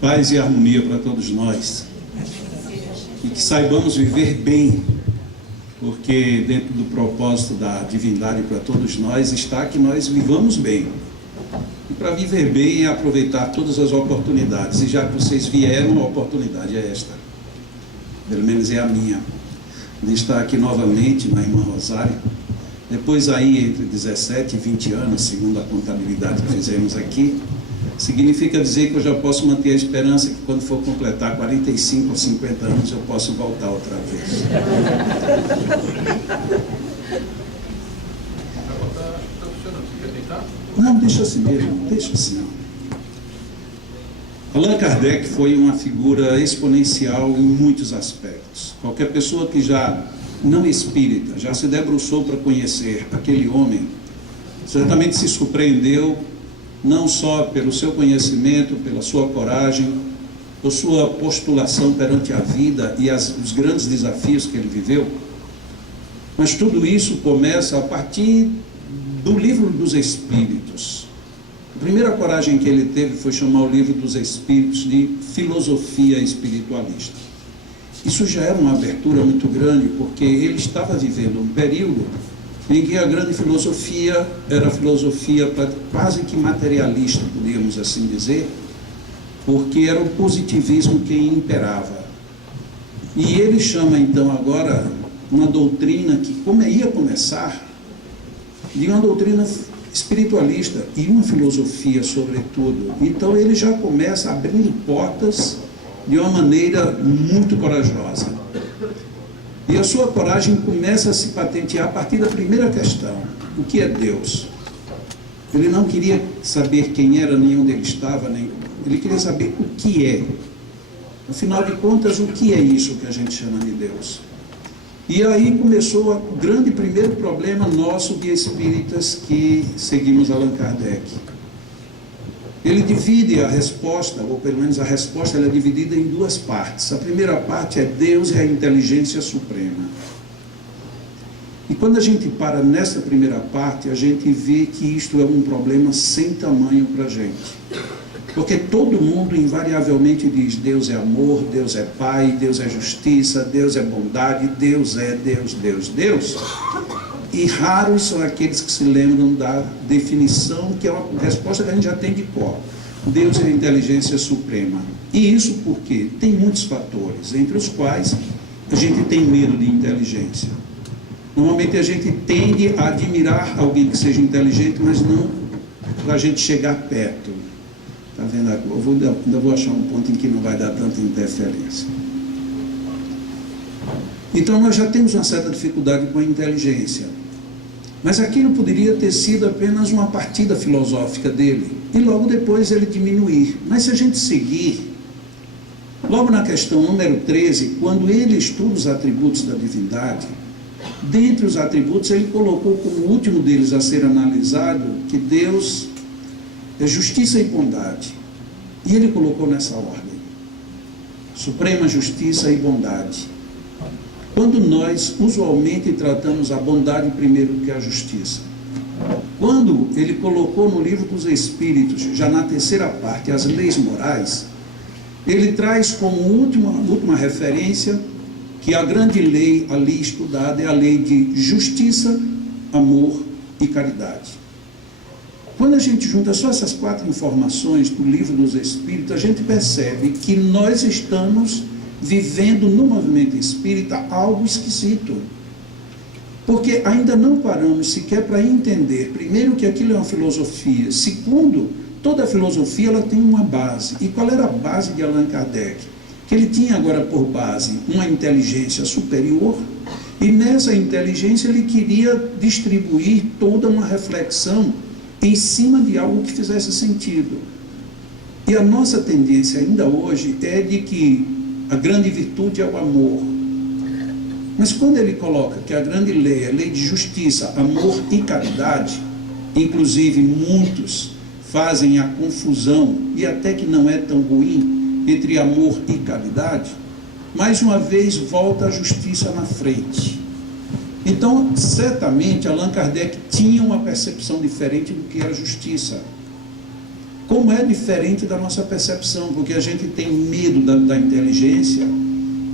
Paz e harmonia para todos nós. E que saibamos viver bem, porque dentro do propósito da divindade para todos nós está que nós vivamos bem. E para viver bem é aproveitar todas as oportunidades. E já que vocês vieram, a oportunidade é esta. Pelo menos é a minha. De estar aqui novamente na Irmã Rosário. Depois aí entre 17 e 20 anos, segundo a contabilidade que fizemos aqui, significa dizer que eu já posso manter a esperança que quando for completar 45 ou 50 anos eu posso voltar outra vez. Não, deixa assim mesmo, deixa assim. Allan Kardec foi uma figura exponencial em muitos aspectos. Qualquer pessoa que já não espírita, já se debruçou para conhecer aquele homem, certamente se surpreendeu não só pelo seu conhecimento, pela sua coragem, por sua postulação perante a vida e os grandes desafios que ele viveu, mas tudo isso começa a partir do Livro dos Espíritos. A primeira coragem que ele teve foi chamar o Livro dos Espíritos de filosofia espiritualista. Isso já era uma abertura muito grande, porque ele estava vivendo um período em que a grande filosofia era a filosofia quase que materialista, podíamos assim dizer, porque era o positivismo que imperava. E ele chama então agora uma doutrina que ia começar de uma doutrina espiritualista e uma filosofia sobretudo. Então ele já começa abrindo portas de uma maneira muito corajosa. E a sua coragem começa a se patentear a partir da primeira questão: o que é Deus? Ele não queria saber quem era, nem onde ele estava, ele queria saber o que é. Afinal de contas, o que é isso que a gente chama de Deus? E aí começou o grande primeiro problema nosso de espíritas que seguimos Allan Kardec. Ele divide a resposta, ou pelo menos a resposta ela é dividida em duas partes. A primeira parte é Deus e a inteligência suprema. E quando a gente para nessa primeira parte, a gente vê que isto é um problema sem tamanho para a gente. Porque todo mundo invariavelmente diz: Deus é amor, Deus é Pai, Deus é justiça, Deus é bondade, Deus é Deus, Deus, Deus. E raros são aqueles que se lembram da definição, que é uma resposta que a gente já tem de cor. Deus é a inteligência suprema. E isso porque tem muitos fatores, entre os quais a gente tem medo de inteligência. Normalmente a gente tende a admirar alguém que seja inteligente, mas não para a gente chegar perto. Está vendo? Eu ainda vou achar um ponto em que não vai dar tanta interferência. Então nós já temos uma certa dificuldade com a inteligência. Mas aquilo poderia ter sido apenas uma partida filosófica dele, e logo depois ele diminuir. Mas se a gente seguir, logo na questão número 13, quando ele estuda os atributos da divindade, dentre os atributos ele colocou como último deles a ser analisado que Deus é justiça e bondade. E ele colocou nessa ordem: suprema justiça e bondade. Quando nós usualmente tratamos a bondade primeiro do que a justiça. Quando ele colocou no Livro dos Espíritos, já na terceira parte, as leis morais, ele traz como última referência que a grande lei ali estudada é a lei de justiça, amor e caridade. Quando a gente junta só essas 4 informações do Livro dos Espíritos, a gente percebe que nós estamos vivendo no movimento espírita algo esquisito. Porque ainda não paramos sequer para entender, primeiro, que aquilo é uma filosofia. Segundo, toda filosofia ela tem uma base. E qual era a base de Allan Kardec? Que ele tinha agora por base uma inteligência superior, e nessa inteligência ele queria distribuir toda uma reflexão em cima de algo que fizesse sentido. E a nossa tendência ainda hoje é de que a grande virtude é o amor. Mas quando ele coloca que a grande lei é a lei de justiça, amor e caridade, inclusive muitos fazem a confusão, e até que não é tão ruim, entre amor e caridade, mais uma vez volta a justiça na frente. Então, certamente, Allan Kardec tinha uma percepção diferente do que é a justiça. como é diferente da nossa percepção, porque a gente tem medo da inteligência,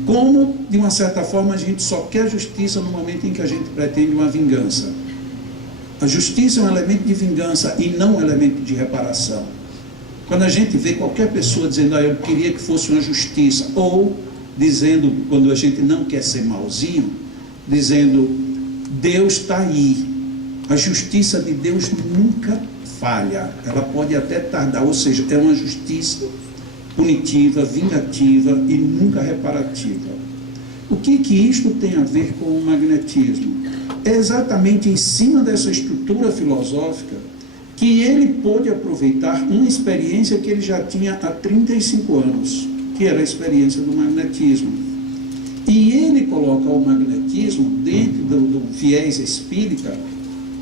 como, de uma certa forma, a gente só quer justiça no momento em que a gente pretende uma vingança. A justiça é um elemento de vingança e não um elemento de reparação. Quando a gente vê qualquer pessoa dizendo, eu queria que fosse uma justiça, ou dizendo, quando a gente não quer ser malzinho, dizendo, Deus está aí, a justiça de Deus nunca falha, ela pode até tardar, ou seja, é uma justiça punitiva, vingativa e nunca reparativa. O que isto tem a ver com o magnetismo? É exatamente em cima dessa estrutura filosófica que ele pôde aproveitar uma experiência que ele já tinha há 35 anos, que era a experiência do magnetismo. E ele coloca o magnetismo dentro do viés espírita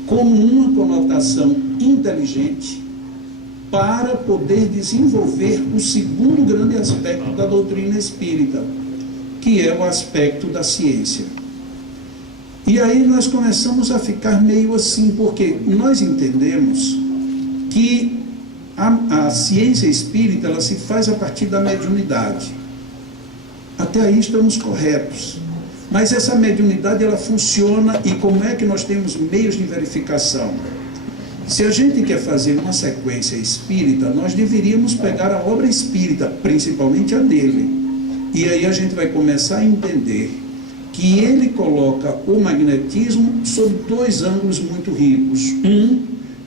como uma conotação inteligente para poder desenvolver o segundo grande aspecto da doutrina espírita, que é o aspecto da ciência. E aí nós começamos a ficar meio assim, porque nós entendemos que a ciência espírita ela se faz a partir da mediunidade. Até aí estamos corretos. Mas essa mediunidade ela funciona, e como é que nós temos meios de verificação? Se a gente quer fazer uma sequência espírita, nós deveríamos pegar a obra espírita, principalmente a dele. E aí a gente vai começar a entender que ele coloca o magnetismo sob dois ângulos muito ricos.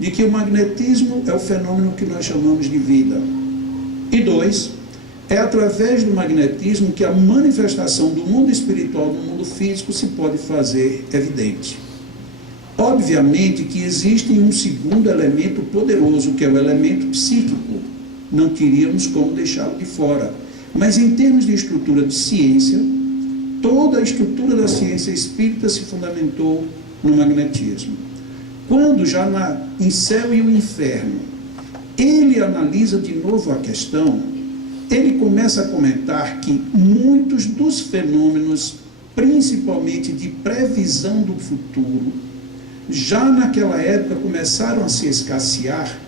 De que o magnetismo é o fenômeno que nós chamamos de vida. E dois, é através do magnetismo que a manifestação do mundo espiritual no mundo físico se pode fazer evidente. Obviamente que existe um segundo elemento poderoso, que é o elemento psíquico. Não teríamos como deixá-lo de fora. Mas em termos de estrutura de ciência, toda a estrutura da ciência espírita se fundamentou no magnetismo. Quando já em Céu e o Inferno, ele analisa de novo a questão, ele começa a comentar que muitos dos fenômenos, principalmente de previsão do futuro, já naquela época começaram a se escassear,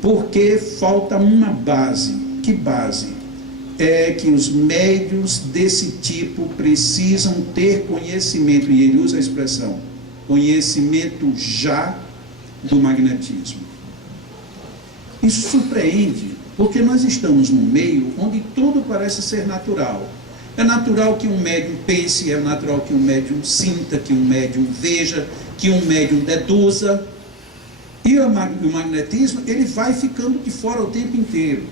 porque falta uma base. Que base? É que os médiuns desse tipo precisam ter conhecimento, e ele usa a expressão, conhecimento já do magnetismo. Isso surpreende, porque nós estamos num meio onde tudo parece ser natural. É natural que um médium pense, é natural que um médium sinta, que um médium veja, que um médium deduza. E o magnetismo, ele vai ficando de fora o tempo inteiro.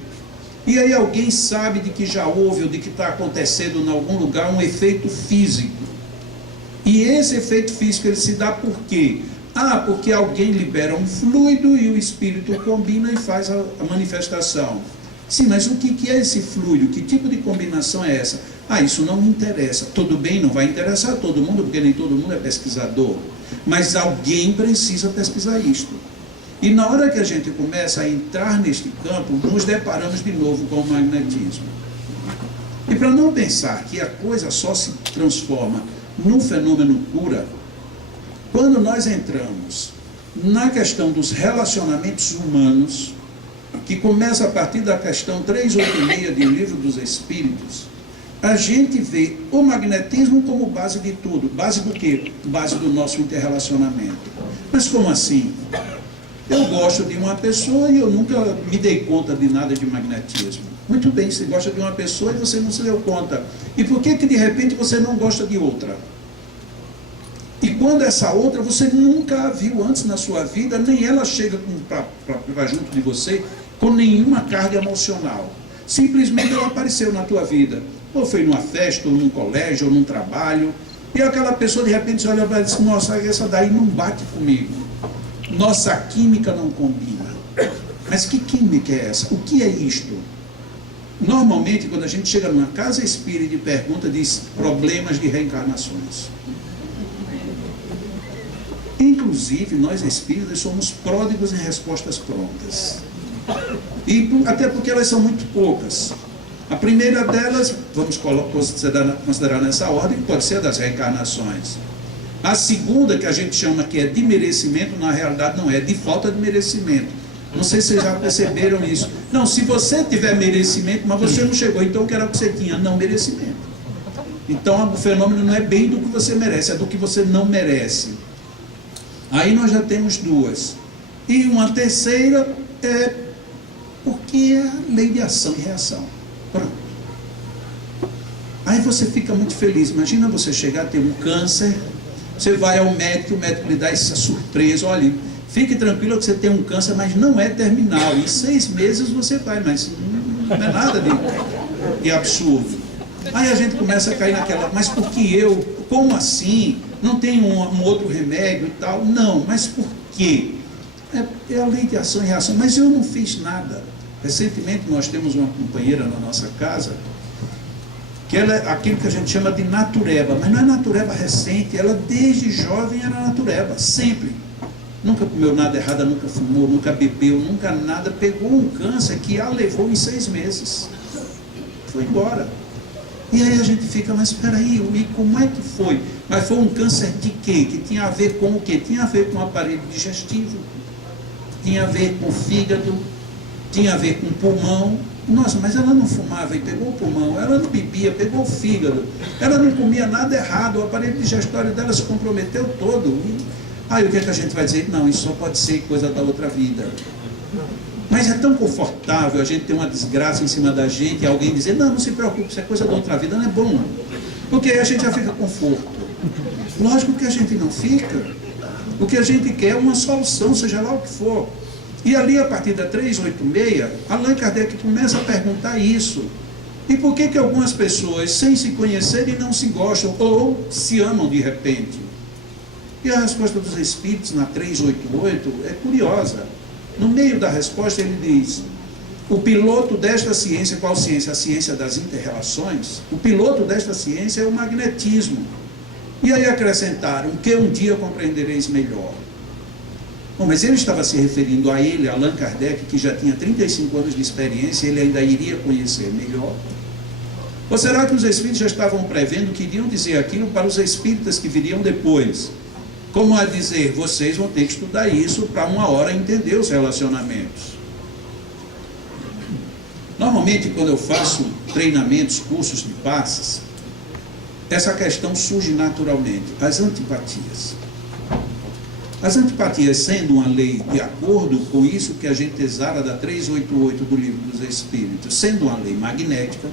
E aí alguém sabe de que já houve ou de que está acontecendo em algum lugar um efeito físico. E esse efeito físico ele se dá por quê? Porque alguém libera um fluido e o espírito combina e faz a manifestação. Sim, mas o que é esse fluido? Que tipo de combinação é essa? Isso não me interessa. Tudo bem, não vai interessar a todo mundo, porque nem todo mundo é pesquisador. Mas alguém precisa pesquisar isto. E na hora que a gente começa a entrar neste campo, nos deparamos de novo com o magnetismo. E para não pensar que a coisa só se transforma num fenômeno cura, quando nós entramos na questão dos relacionamentos humanos, que começa a partir da questão 386 do Livro dos Espíritos, a gente vê o magnetismo como base de tudo. Base do quê? Base do nosso interrelacionamento. Mas como assim? Eu gosto de uma pessoa e eu nunca me dei conta de nada de magnetismo. Muito bem, você gosta de uma pessoa e você não se deu conta. E por que de repente você não gosta de outra? E quando essa outra você nunca a viu antes na sua vida, nem ela chega para junto de você com nenhuma carga emocional. Simplesmente ela apareceu na tua vida. Ou foi numa festa, ou num colégio, ou num trabalho. E aquela pessoa de repente olha para ela e diz, nossa, essa daí não bate comigo. Nossa química não combina. Mas que química é essa? O que é isto? Normalmente, quando a gente chega numa casa espírita e pergunta, diz problemas de reencarnações. Inclusive, nós espíritas somos pródigos em respostas prontas. E até porque elas são muito poucas. A primeira delas, vamos considerar nessa ordem, pode ser das reencarnações. A segunda, que a gente chama que é de merecimento, na realidade não é, de falta de merecimento. Não sei se vocês já perceberam isso. Não, se você tiver merecimento, mas você não chegou, então o que era o que você tinha? Não merecimento. Então o fenômeno não é bem do que você merece, é do que você não merece. Aí nós já temos duas. E uma terceira é porque é a lei de ação e reação. Pronto. Aí você fica muito feliz. Imagina você chegar a ter um câncer, você vai ao médico, o médico lhe dá essa surpresa, olha, fique tranquilo que você tem um câncer, mas não é terminal. Em 6 meses você vai, mas não é nada de absurdo. Aí a gente começa a cair naquela, mas por que eu? Como assim? Não tem um outro remédio e tal? Não, mas por quê? É a lei de ação e reação, mas eu não fiz nada. Recentemente nós temos uma companheira na nossa casa, que ela é aquilo que a gente chama de natureba, mas não é natureba recente, ela desde jovem era natureba, sempre. Nunca comeu nada errado, nunca fumou, nunca bebeu, nunca nada, pegou um câncer que a levou em 6 meses. Foi embora. E aí a gente fica, mas espera aí, e como é que foi? Mas foi um câncer de quê? Que tinha a ver com o quê? Tinha a ver com o aparelho digestivo, tinha a ver com o fígado, tinha a ver com o pulmão. Nossa, mas ela não fumava e pegou o pulmão, ela não bebia, pegou o fígado, ela não comia nada errado, o aparelho digestório dela se comprometeu todo. Aí o que é que a gente vai dizer? Não, isso só pode ser coisa da outra vida. Mas é tão confortável a gente ter uma desgraça em cima da gente e alguém dizer, não, não se preocupe, isso é coisa da outra vida, não é bom. Porque aí a gente já fica conforto. Lógico que a gente não fica. O que a gente quer é uma solução, seja lá o que for. E ali, a partir da 386, Allan Kardec começa a perguntar isso. E por que algumas pessoas, sem se conhecerem, não se gostam ou se amam de repente? E a resposta dos Espíritos, na 388, é curiosa. No meio da resposta ele diz, o piloto desta ciência, qual ciência? A ciência das inter-relações. O piloto desta ciência é o magnetismo. E aí acrescentaram, que um dia compreendereis melhor. Bom, mas ele estava se referindo a ele, Allan Kardec, que já tinha 35 anos de experiência, ele ainda iria conhecer melhor. Ou será que os Espíritos já estavam prevendo que iriam dizer aquilo para os Espíritas que viriam depois? Como a dizer, vocês vão ter que estudar isso para uma hora entender os relacionamentos. Normalmente, quando eu faço treinamentos, cursos de passes, essa questão surge naturalmente, as antipatias. As antipatias, sendo uma lei de acordo com isso que a gente exara da 388 do Livro dos Espíritos, sendo uma lei magnética,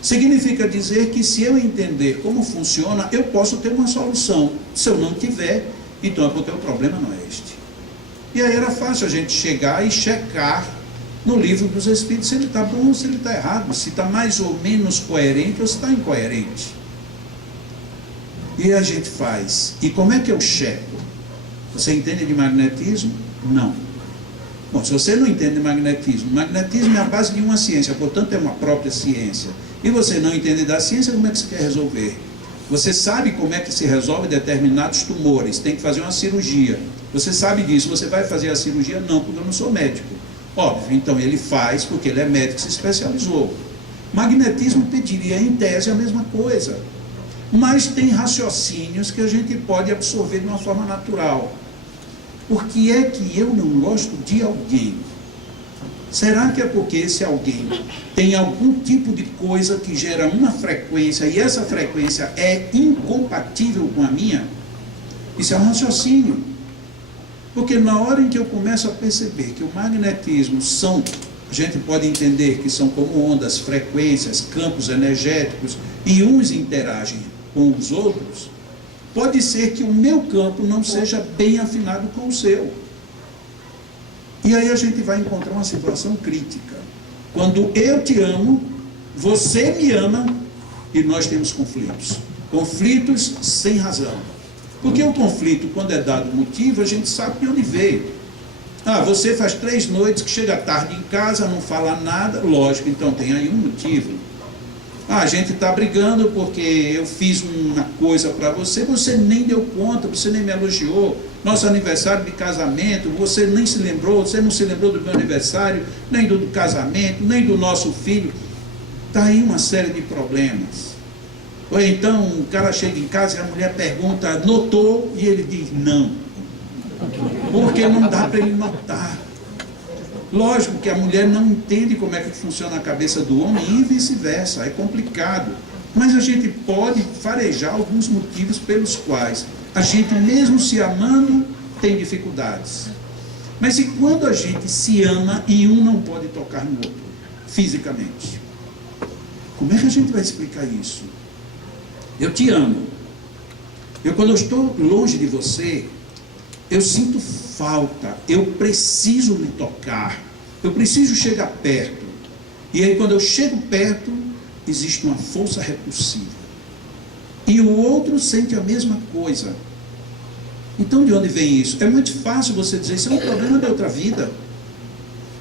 significa dizer que se eu entender como funciona, eu posso ter uma solução. Se eu não tiver, então é porque o problema não é este. E aí era fácil a gente chegar e checar no Livro dos Espíritos se ele está bom ou se ele está errado, se está mais ou menos coerente ou se está incoerente. E a gente faz. E como é que eu checo? Você entende de magnetismo? Não. Bom, se você não entende de magnetismo é a base de uma ciência, portanto é uma própria ciência. E você não entende da ciência, como é que você quer resolver? Você sabe como é que se resolve determinados tumores, tem que fazer uma cirurgia. Você sabe disso, você vai fazer a cirurgia? Não, porque eu não sou médico. Óbvio, então ele faz porque ele é médico, se especializou. Magnetismo pediria, em tese, a mesma coisa. Mas tem raciocínios que a gente pode absorver de uma forma natural. Por que é que eu não gosto de alguém? Será que é porque esse alguém tem algum tipo de coisa que gera uma frequência e essa frequência é incompatível com a minha? Isso é um raciocínio. Porque na hora em que eu começo a perceber que o magnetismo a gente pode entender que são como ondas, frequências, campos energéticos, e uns interagem com os outros, pode ser que o meu campo não seja bem afinado com o seu. E aí a gente vai encontrar uma situação crítica. Quando eu te amo, você me ama, e nós temos conflitos. Conflitos sem razão. Porque o conflito, quando é dado motivo, a gente sabe de onde veio. Ah, você faz 3 noites que chega tarde em casa, não fala nada, lógico, então tem aí um motivo. Ah, a gente está brigando porque eu fiz uma coisa para você, você nem deu conta, você nem me elogiou. Nosso aniversário de casamento, você nem se lembrou, você não se lembrou do meu aniversário, nem do casamento, nem do nosso filho. Está aí uma série de problemas. Ou então o cara chega em casa e a mulher pergunta, notou? E ele diz, não. Porque não dá para ele notar. Lógico que a mulher não entende como é que funciona a cabeça do homem e vice-versa, é complicado. Mas a gente pode farejar alguns motivos pelos quais a gente, mesmo se amando, tem dificuldades. Mas e quando a gente se ama e um não pode tocar no outro, fisicamente? Como é que a gente vai explicar isso? Eu te amo. Quando eu estou longe de você, eu sinto falta, eu preciso me tocar, eu preciso chegar perto. E aí quando eu chego perto, existe uma força repulsiva. E o outro sente a mesma coisa. Então de onde vem isso? É muito fácil você dizer, isso é um problema da outra vida.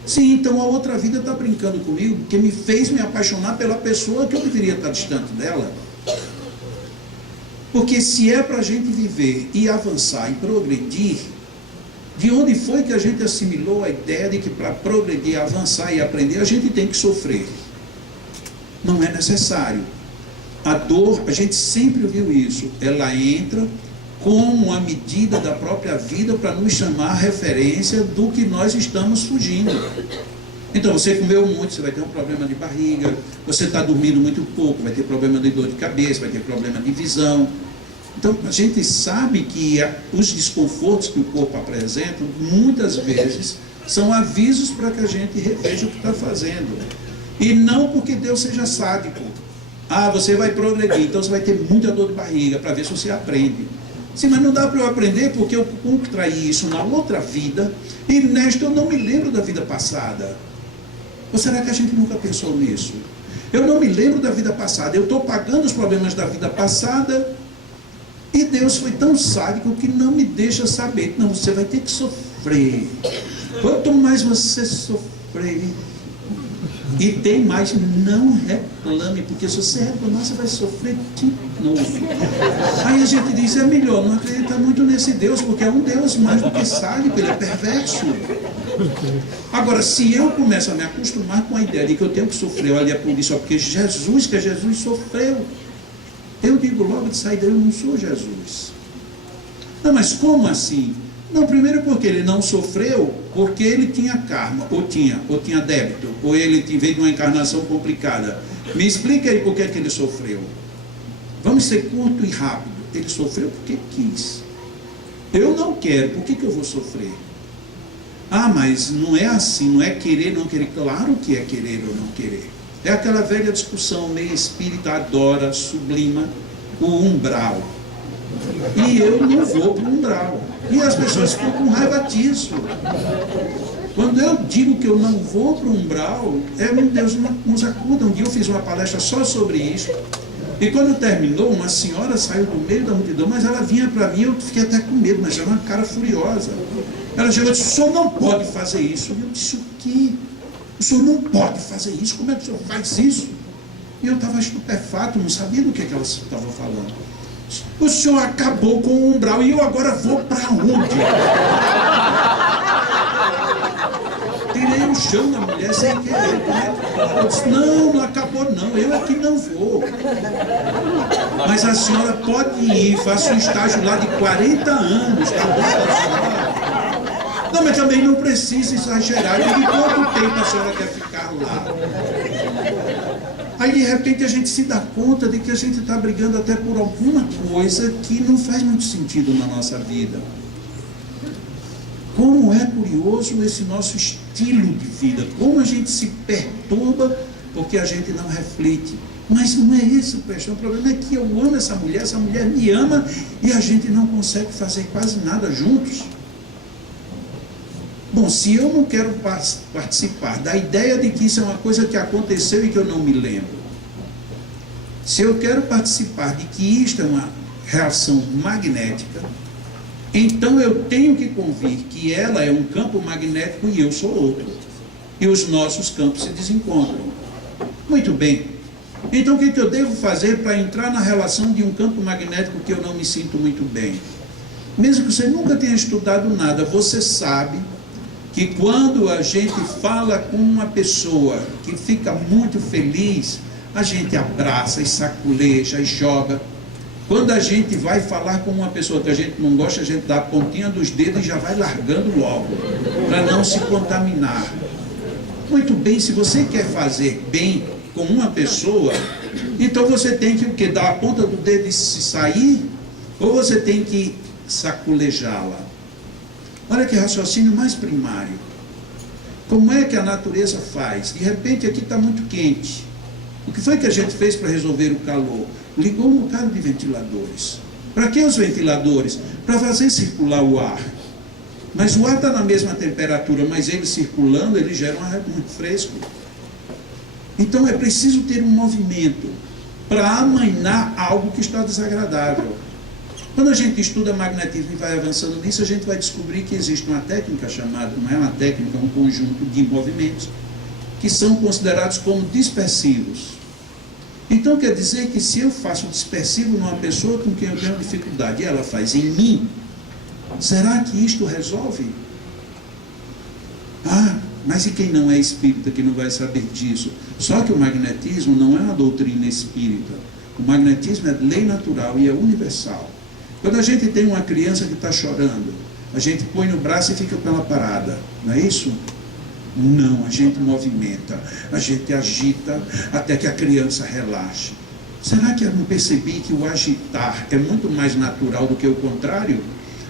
Sim, então a outra vida está brincando comigo, porque me fez me apaixonar pela pessoa que eu deveria estar distante dela. Porque se é para a gente viver e avançar e progredir, de onde foi que a gente assimilou a ideia de que para progredir, avançar e aprender, a gente tem que sofrer? Não é necessário. A dor, a gente sempre viu isso, ela entra como a medida da própria vida para nos chamar a referência do que nós estamos fugindo. Então, você comeu muito, você vai ter um problema de barriga, você está dormindo muito pouco, vai ter problema de dor de cabeça, vai ter problema de visão. Então, a gente sabe que os desconfortos que o corpo apresenta, muitas vezes, são avisos para que a gente reveja o que está fazendo. E não porque Deus seja sádico. Ah, você vai progredir, então você vai ter muita dor de barriga, para ver se você aprende. Sim, mas não dá para eu aprender porque eu contraí isso na outra vida, e nesta eu não me lembro da vida passada. Ou será que a gente nunca pensou nisso? Eu não me lembro da vida passada, eu estou pagando os problemas da vida passada, e Deus foi tão sádico que não me deixa saber. Não, você vai ter que sofrer. Quanto mais você sofrer, e tem mais, não reclame, porque se você reclamar, você vai sofrer de novo. Aí a gente diz, é melhor não acreditar muito nesse Deus, porque é um Deus mais do que sádico, ele é perverso. Agora, se eu começo a me acostumar com a ideia de que eu tenho que sofrer, olha, por isso, porque Jesus sofreu, eu digo logo de saída, eu não sou Jesus. Não, mas como assim? Não, primeiro porque ele não sofreu, porque ele tinha karma, ou tinha débito, ou ele veio de uma encarnação complicada. Me explica aí por que é que ele sofreu. Vamos ser curto e rápido. Ele sofreu porque quis. Eu não quero, por que eu vou sofrer? Ah, mas não é assim, não é querer, não querer. Claro que é querer ou não querer. É aquela velha discussão, meio espírita adora, sublima o umbral. E eu não vou para o umbral. E as pessoas ficam com raiva disso. Quando eu digo que eu não vou para o umbral, meu Deus, nos acuda. Um dia eu fiz uma palestra só sobre isso. E quando terminou, uma senhora saiu do meio da multidão, mas ela vinha para mim, eu fiquei até com medo, mas era uma cara furiosa. Ela chegou e disse, o senhor não pode fazer isso. E eu disse, o quê? O senhor não pode fazer isso? Como é que o senhor faz isso? E eu estava estupefato, não sabia do que ela estava falando. O senhor acabou com o umbral e eu agora vou para onde? Tirei o chão da mulher sem querer. Eu disse, não acabou não, eu aqui não vou. Mas a senhora pode ir, faça um estágio lá de 40 anos, tá bom para a senhora? Não, mas também não precisa exagerar. Eu digo, quanto tempo a senhora quer ficar lá? Aí de repente a gente se dá conta de que a gente está brigando até por alguma coisa que não faz muito sentido na nossa vida. Como é curioso esse nosso estilo de vida, como a gente se perturba porque a gente não reflete. Mas não é esse o problema é que eu amo essa mulher me ama e a gente não consegue fazer quase nada juntos. Bom, se eu não quero participar da ideia de que isso é uma coisa que aconteceu e que eu não me lembro, se eu quero participar de que isto é uma reação magnética, então eu tenho que convir que ela é um campo magnético e eu sou outro. E os nossos campos se desencontram. Muito bem. Então o que eu devo fazer para entrar na relação de um campo magnético que eu não me sinto muito bem? Mesmo que você nunca tenha estudado nada, você sabe que quando a gente fala com uma pessoa que fica muito feliz, a gente abraça e saculeja e joga. Quando a gente vai falar com uma pessoa que a gente não gosta, a gente dá a pontinha dos dedos e já vai largando logo, para não se contaminar. Muito bem, se você quer fazer bem com uma pessoa, então você tem que o quê? Dar a ponta do dedo e se sair? Ou você tem que saculejá-la? Olha que raciocínio mais primário. Como é que a natureza faz? De repente aqui está muito quente. O que foi que a gente fez para resolver o calor? Ligou um bocado de ventiladores. Para que os ventiladores? Para fazer circular o ar. Mas o ar está na mesma temperatura, mas ele circulando, ele gera um refresco. Então é preciso ter um movimento para amainar algo que está desagradável. Quando a gente estuda magnetismo e vai avançando nisso, a gente vai descobrir que existe uma técnica chamada, não é uma técnica, é um conjunto de movimentos que são considerados como dispersivos. Então quer dizer que se eu faço dispersivo numa pessoa com quem eu tenho dificuldade e ela faz em mim, será que isto resolve? Ah, mas e quem não é espírita que não vai saber disso? Só que o magnetismo não é uma doutrina espírita. O magnetismo é lei natural e é universal. Quando a gente tem uma criança que está chorando, a gente põe no braço e fica com ela parada, não é isso? Não, a gente movimenta, a gente agita até que a criança relaxe. Será que eu não percebi que o agitar é muito mais natural do que o contrário?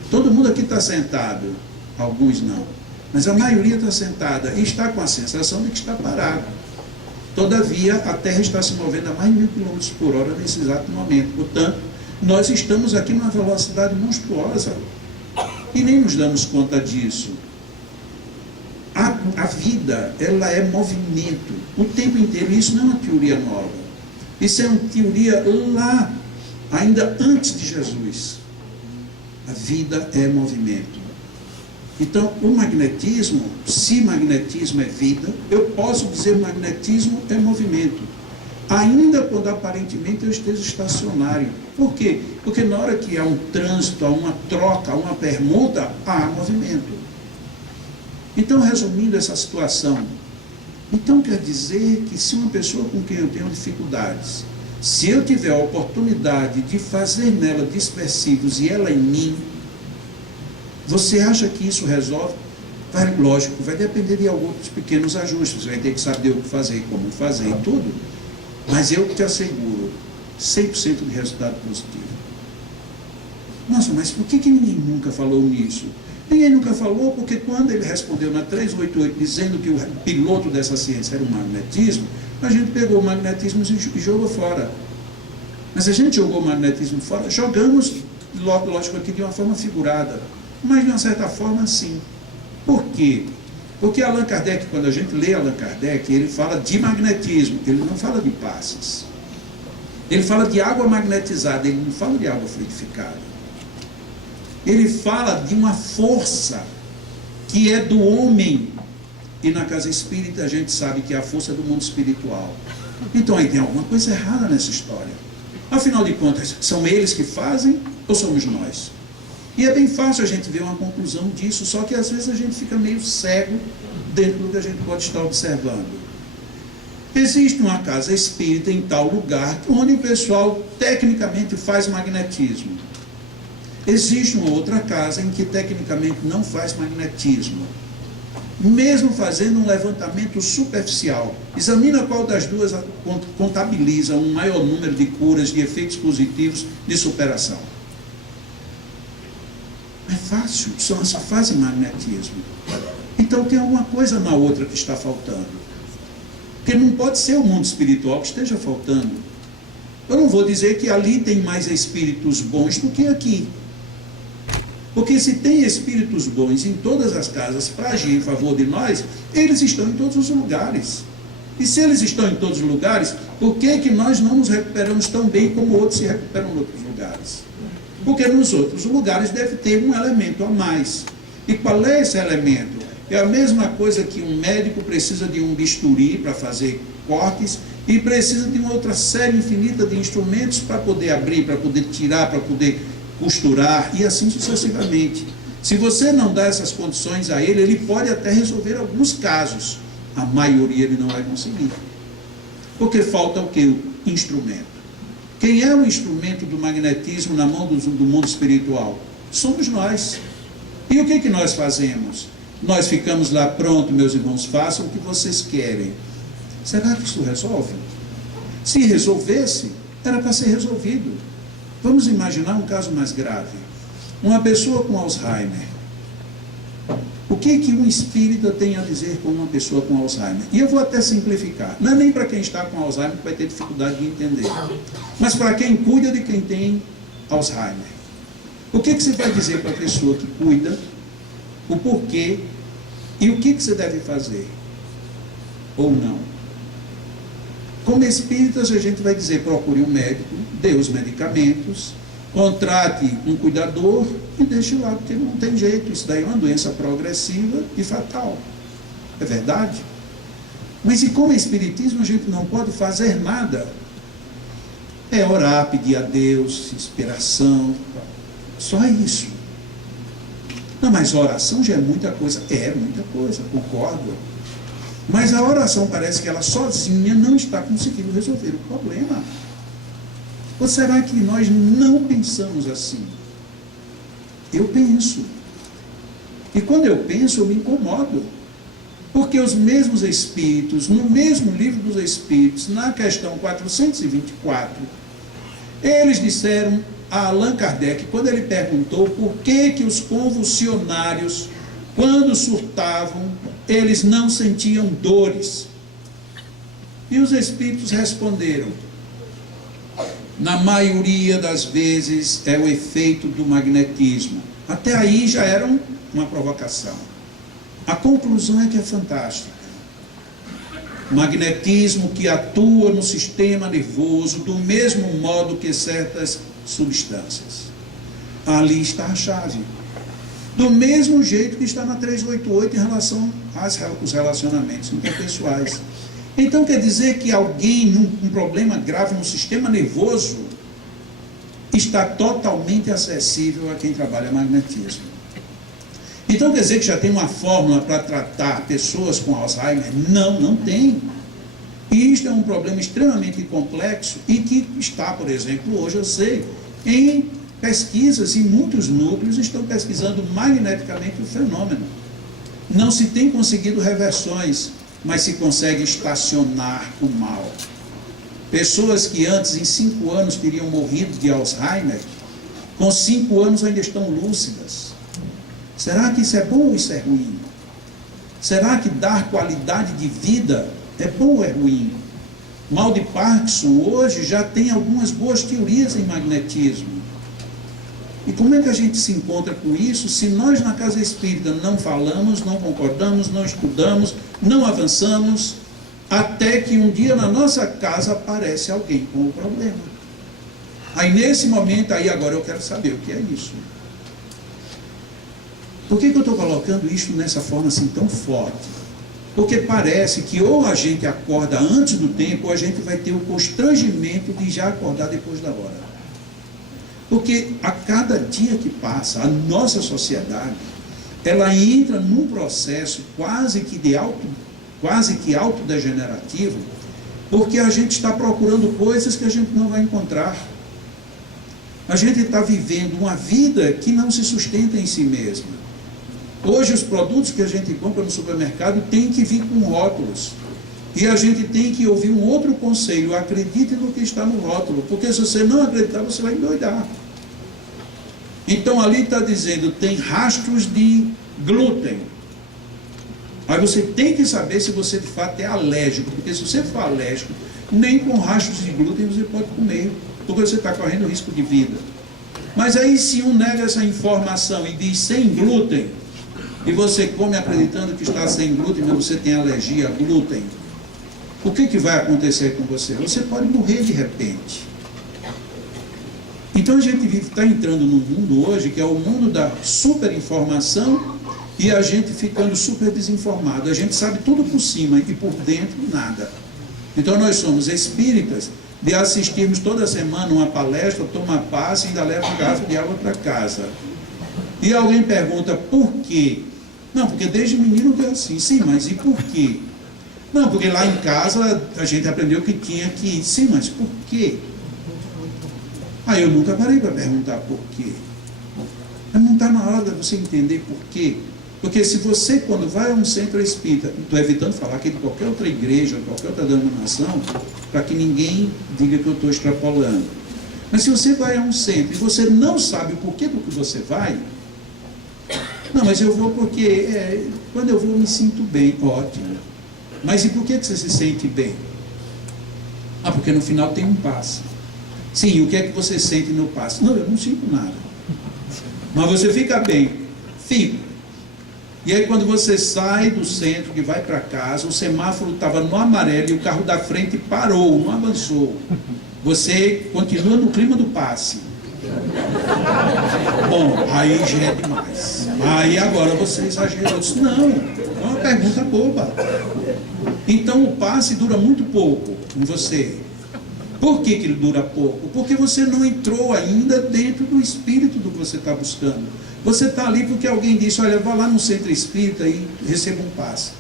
Todo mundo aqui está sentado, alguns não, mas a maioria está sentada e está com a sensação de que está parado. Todavia, a Terra está se movendo a mais de 1000 km por hora nesse exato momento. Portanto, nós estamos aqui numa velocidade monstruosa e nem nos damos conta disso. A vida, ela é movimento o tempo inteiro. Isso não é uma teoria nova. Isso é uma teoria lá, ainda antes de Jesus. A vida é movimento. Então, o magnetismo, se magnetismo é vida, eu posso dizer magnetismo é movimento. Ainda quando aparentemente eu esteja estacionário. Por quê? Porque na hora que há um trânsito, há uma troca, há uma permuta, há movimento. Então, resumindo essa situação, então quer dizer que se uma pessoa com quem eu tenho dificuldades, se eu tiver a oportunidade de fazer nela dispersivos e ela em mim, você acha que isso resolve? Lógico, vai depender de alguns pequenos ajustes, você vai ter que saber o que fazer, como fazer e tudo, mas eu te asseguro, 100% de resultado positivo. Nossa, mas por que ninguém nunca falou nisso? Ninguém nunca falou porque quando ele respondeu na 388 dizendo que o piloto dessa ciência era o magnetismo, a gente pegou o magnetismo e jogou fora. Mas a gente jogou o magnetismo fora, jogamos, lógico, aqui de uma forma figurada, mas de uma certa forma sim. Por quê? Porque Allan Kardec, quando a gente lê Allan Kardec, ele fala de magnetismo, ele não fala de passes. Ele fala de água magnetizada, ele não fala de água fluidificada. Ele fala de uma força que é do homem. E na casa espírita a gente sabe que é a força do mundo espiritual. Então aí tem alguma coisa errada nessa história. Afinal de contas, são eles que fazem ou somos nós? E é bem fácil a gente ver uma conclusão disso, só que às vezes a gente fica meio cego dentro do que a gente pode estar observando. Existe uma casa espírita em tal lugar onde o pessoal tecnicamente faz magnetismo. Existe uma outra casa em que tecnicamente não faz magnetismo. Mesmo fazendo um levantamento superficial, examina qual das duas contabiliza um maior número de curas, de efeitos positivos, de superação. É fácil, só fazem magnetismo. Então tem alguma coisa na outra que está faltando. Porque não pode ser o mundo espiritual que esteja faltando. Eu não vou dizer que ali tem mais espíritos bons do que aqui. Porque se tem espíritos bons em todas as casas para agir em favor de nós, eles estão em todos os lugares. E se eles estão em todos os lugares, por que nós não nos recuperamos tão bem como outros se recuperam em outros lugares? Porque nos outros lugares deve ter um elemento a mais. E qual é esse elemento? É a mesma coisa que um médico precisa de um bisturi para fazer cortes e precisa de uma outra série infinita de instrumentos para poder abrir, para poder tirar, para poder costurar e assim sucessivamente. Se você não dá essas condições a ele, ele pode até resolver alguns casos. A maioria ele não vai conseguir. Porque falta o quê? O instrumento. Quem é o instrumento do magnetismo na mão do mundo espiritual? Somos nós. E o que nós fazemos? nós ficamos lá, pronto, meus irmãos, façam o que vocês querem. Será que isso resolve? Se resolvesse, era para ser resolvido. Vamos imaginar um caso mais grave. Uma pessoa com Alzheimer. O que um espírita tem a dizer com uma pessoa com Alzheimer? E eu vou até simplificar. Não é nem para quem está com Alzheimer que vai ter dificuldade de entender. Mas para quem cuida de quem tem Alzheimer. O que você vai dizer para a pessoa que cuida? O porquê? E o que você deve fazer? Ou não? Como espíritas, a gente vai dizer, procure um médico, dê os medicamentos, contrate um cuidador e deixe lá, porque não tem jeito. Isso daí é uma doença progressiva e fatal. É verdade? Mas e como espiritismo a gente não pode fazer nada? É orar, pedir a Deus, inspiração, só isso. Não, mas a oração já é muita coisa. É muita coisa, concordo. Mas a oração parece que ela sozinha não está conseguindo resolver o problema. Ou será que nós não pensamos assim? Eu penso. E quando eu penso, eu me incomodo. Porque os mesmos espíritos, no mesmo livro dos espíritos, na questão 424, eles disseram a Allan Kardec, quando ele perguntou por que os convulsionários, quando surtavam, eles não sentiam dores. E os espíritos responderam: na maioria das vezes é o efeito do magnetismo. Até aí já era uma provocação. A conclusão é que é fantástica. Magnetismo que atua no sistema nervoso do mesmo modo que certas substâncias. Ali está a chave. Do mesmo jeito que está na 388 em relação aos relacionamentos interpessoais. Então quer dizer que alguém com um problema grave no sistema nervoso está totalmente acessível a quem trabalha magnetismo. Então quer dizer que já tem uma fórmula para tratar pessoas com Alzheimer? Não, não tem. E isto é um problema extremamente complexo e que está, por exemplo, hoje eu sei, em pesquisas, e muitos núcleos estão pesquisando magneticamente o fenômeno. Não se tem conseguido reversões, mas se consegue estacionar o mal. Pessoas que antes, em 5 anos, teriam morrido de Alzheimer, com 5 anos ainda estão lúcidas. Será que isso é bom ou isso é ruim? Será que dar qualidade de vida é bom ou é ruim? Mal de Parkinson hoje já tem algumas boas teorias em magnetismo. E como é que a gente se encontra com isso se nós na Casa Espírita não falamos, não concordamos, não estudamos, não avançamos, até que um dia na nossa casa aparece alguém com o problema. Aí nesse momento, aí agora eu quero saber o que é isso. Por que eu estou colocando isso nessa forma assim tão forte? Porque parece que ou a gente acorda antes do tempo, ou a gente vai ter o constrangimento de já acordar depois da hora. Porque a cada dia que passa, a nossa sociedade, ela entra num processo quase que autodegenerativo, porque a gente está procurando coisas que a gente não vai encontrar. A gente está vivendo uma vida que não se sustenta em si mesma. Hoje os produtos que a gente compra no supermercado têm que vir com rótulos. E a gente tem que ouvir um outro conselho: acredite no que está no rótulo, porque se você não acreditar, você vai endoidar. Então ali está dizendo, tem rastros de glúten. Aí você tem que saber se você de fato é alérgico, porque se você for alérgico, nem com rastros de glúten você pode comer, porque você está correndo risco de vida. Mas aí se um nega essa informação e diz sem glúten, e você come acreditando que está sem glúten, mas você tem alergia a glúten, o que vai acontecer com você? Você pode morrer de repente. Então a gente está entrando num mundo hoje que é o mundo da superinformação e a gente ficando super desinformado. A gente sabe tudo por cima e por dentro nada. Então nós somos espíritas de assistirmos toda semana uma palestra, tomar passe e ainda leva uma garrafa de água para casa. E alguém pergunta por quê? Não, porque desde menino que é assim. Sim, mas e por quê? Não, porque lá em casa a gente aprendeu que tinha que ir. Sim, mas por quê? Aí eu nunca parei para perguntar por quê. Mas não está na hora de você entender por quê. Porque se você, quando vai a um centro espírita, estou evitando falar aqui de qualquer outra igreja, qualquer outra denominação, para que ninguém diga que eu estou extrapolando. Mas se você vai a um centro e você não sabe o porquê do que você vai, não, mas eu vou porque quando eu vou eu me sinto bem, ótimo. Mas e por que você se sente bem? Ah, porque no final tem um passe. Sim, o que é que você sente no passe? Não, eu não sinto nada. Mas você fica bem? Fica. E aí quando você sai do centro, que vai para casa, o semáforo estava no amarelo e o carro da frente parou, não avançou. Você continua no clima do passe. Bom, aí já é demais. Aí agora você exagerou. Eu disse, não, é uma pergunta boba. Então o passe dura muito pouco em você. Por que ele dura pouco? Porque você não entrou ainda dentro do espírito do que você está buscando. Você está ali porque alguém disse, olha, vá lá no centro espírita e receba um passe.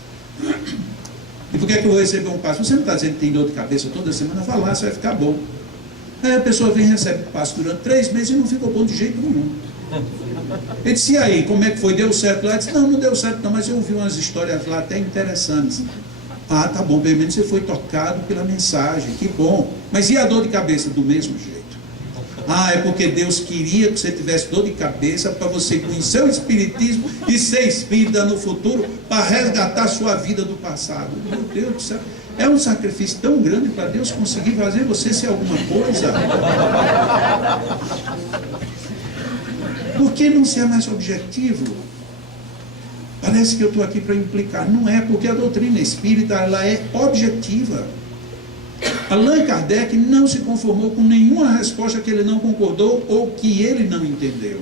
E por que eu vou receber um passe? Você não está dizendo que tem dor de cabeça toda semana? Vá lá, você vai ficar bom. Aí a pessoa vem e recebe o passe durante 3 meses e não ficou bom de jeito nenhum. Ele disse, e aí, como é que foi? Deu certo lá? Ele disse, não deu certo não, mas eu ouvi umas histórias lá até interessantes. Ah, tá bom, pelo menos você foi tocado pela mensagem, que bom. Mas e a dor de cabeça? Do mesmo jeito. Ah, é porque Deus queria que você tivesse dor de cabeça para você conhecer o espiritismo e ser espírita no futuro para resgatar a sua vida do passado. Meu Deus do céu, é um sacrifício tão grande para Deus conseguir fazer você ser alguma coisa. Por que não ser mais objetivo? Parece que eu estou aqui para implicar. Não é, porque a doutrina espírita ela é objetiva. Allan Kardec não se conformou com nenhuma resposta que ele não concordou ou que ele não entendeu.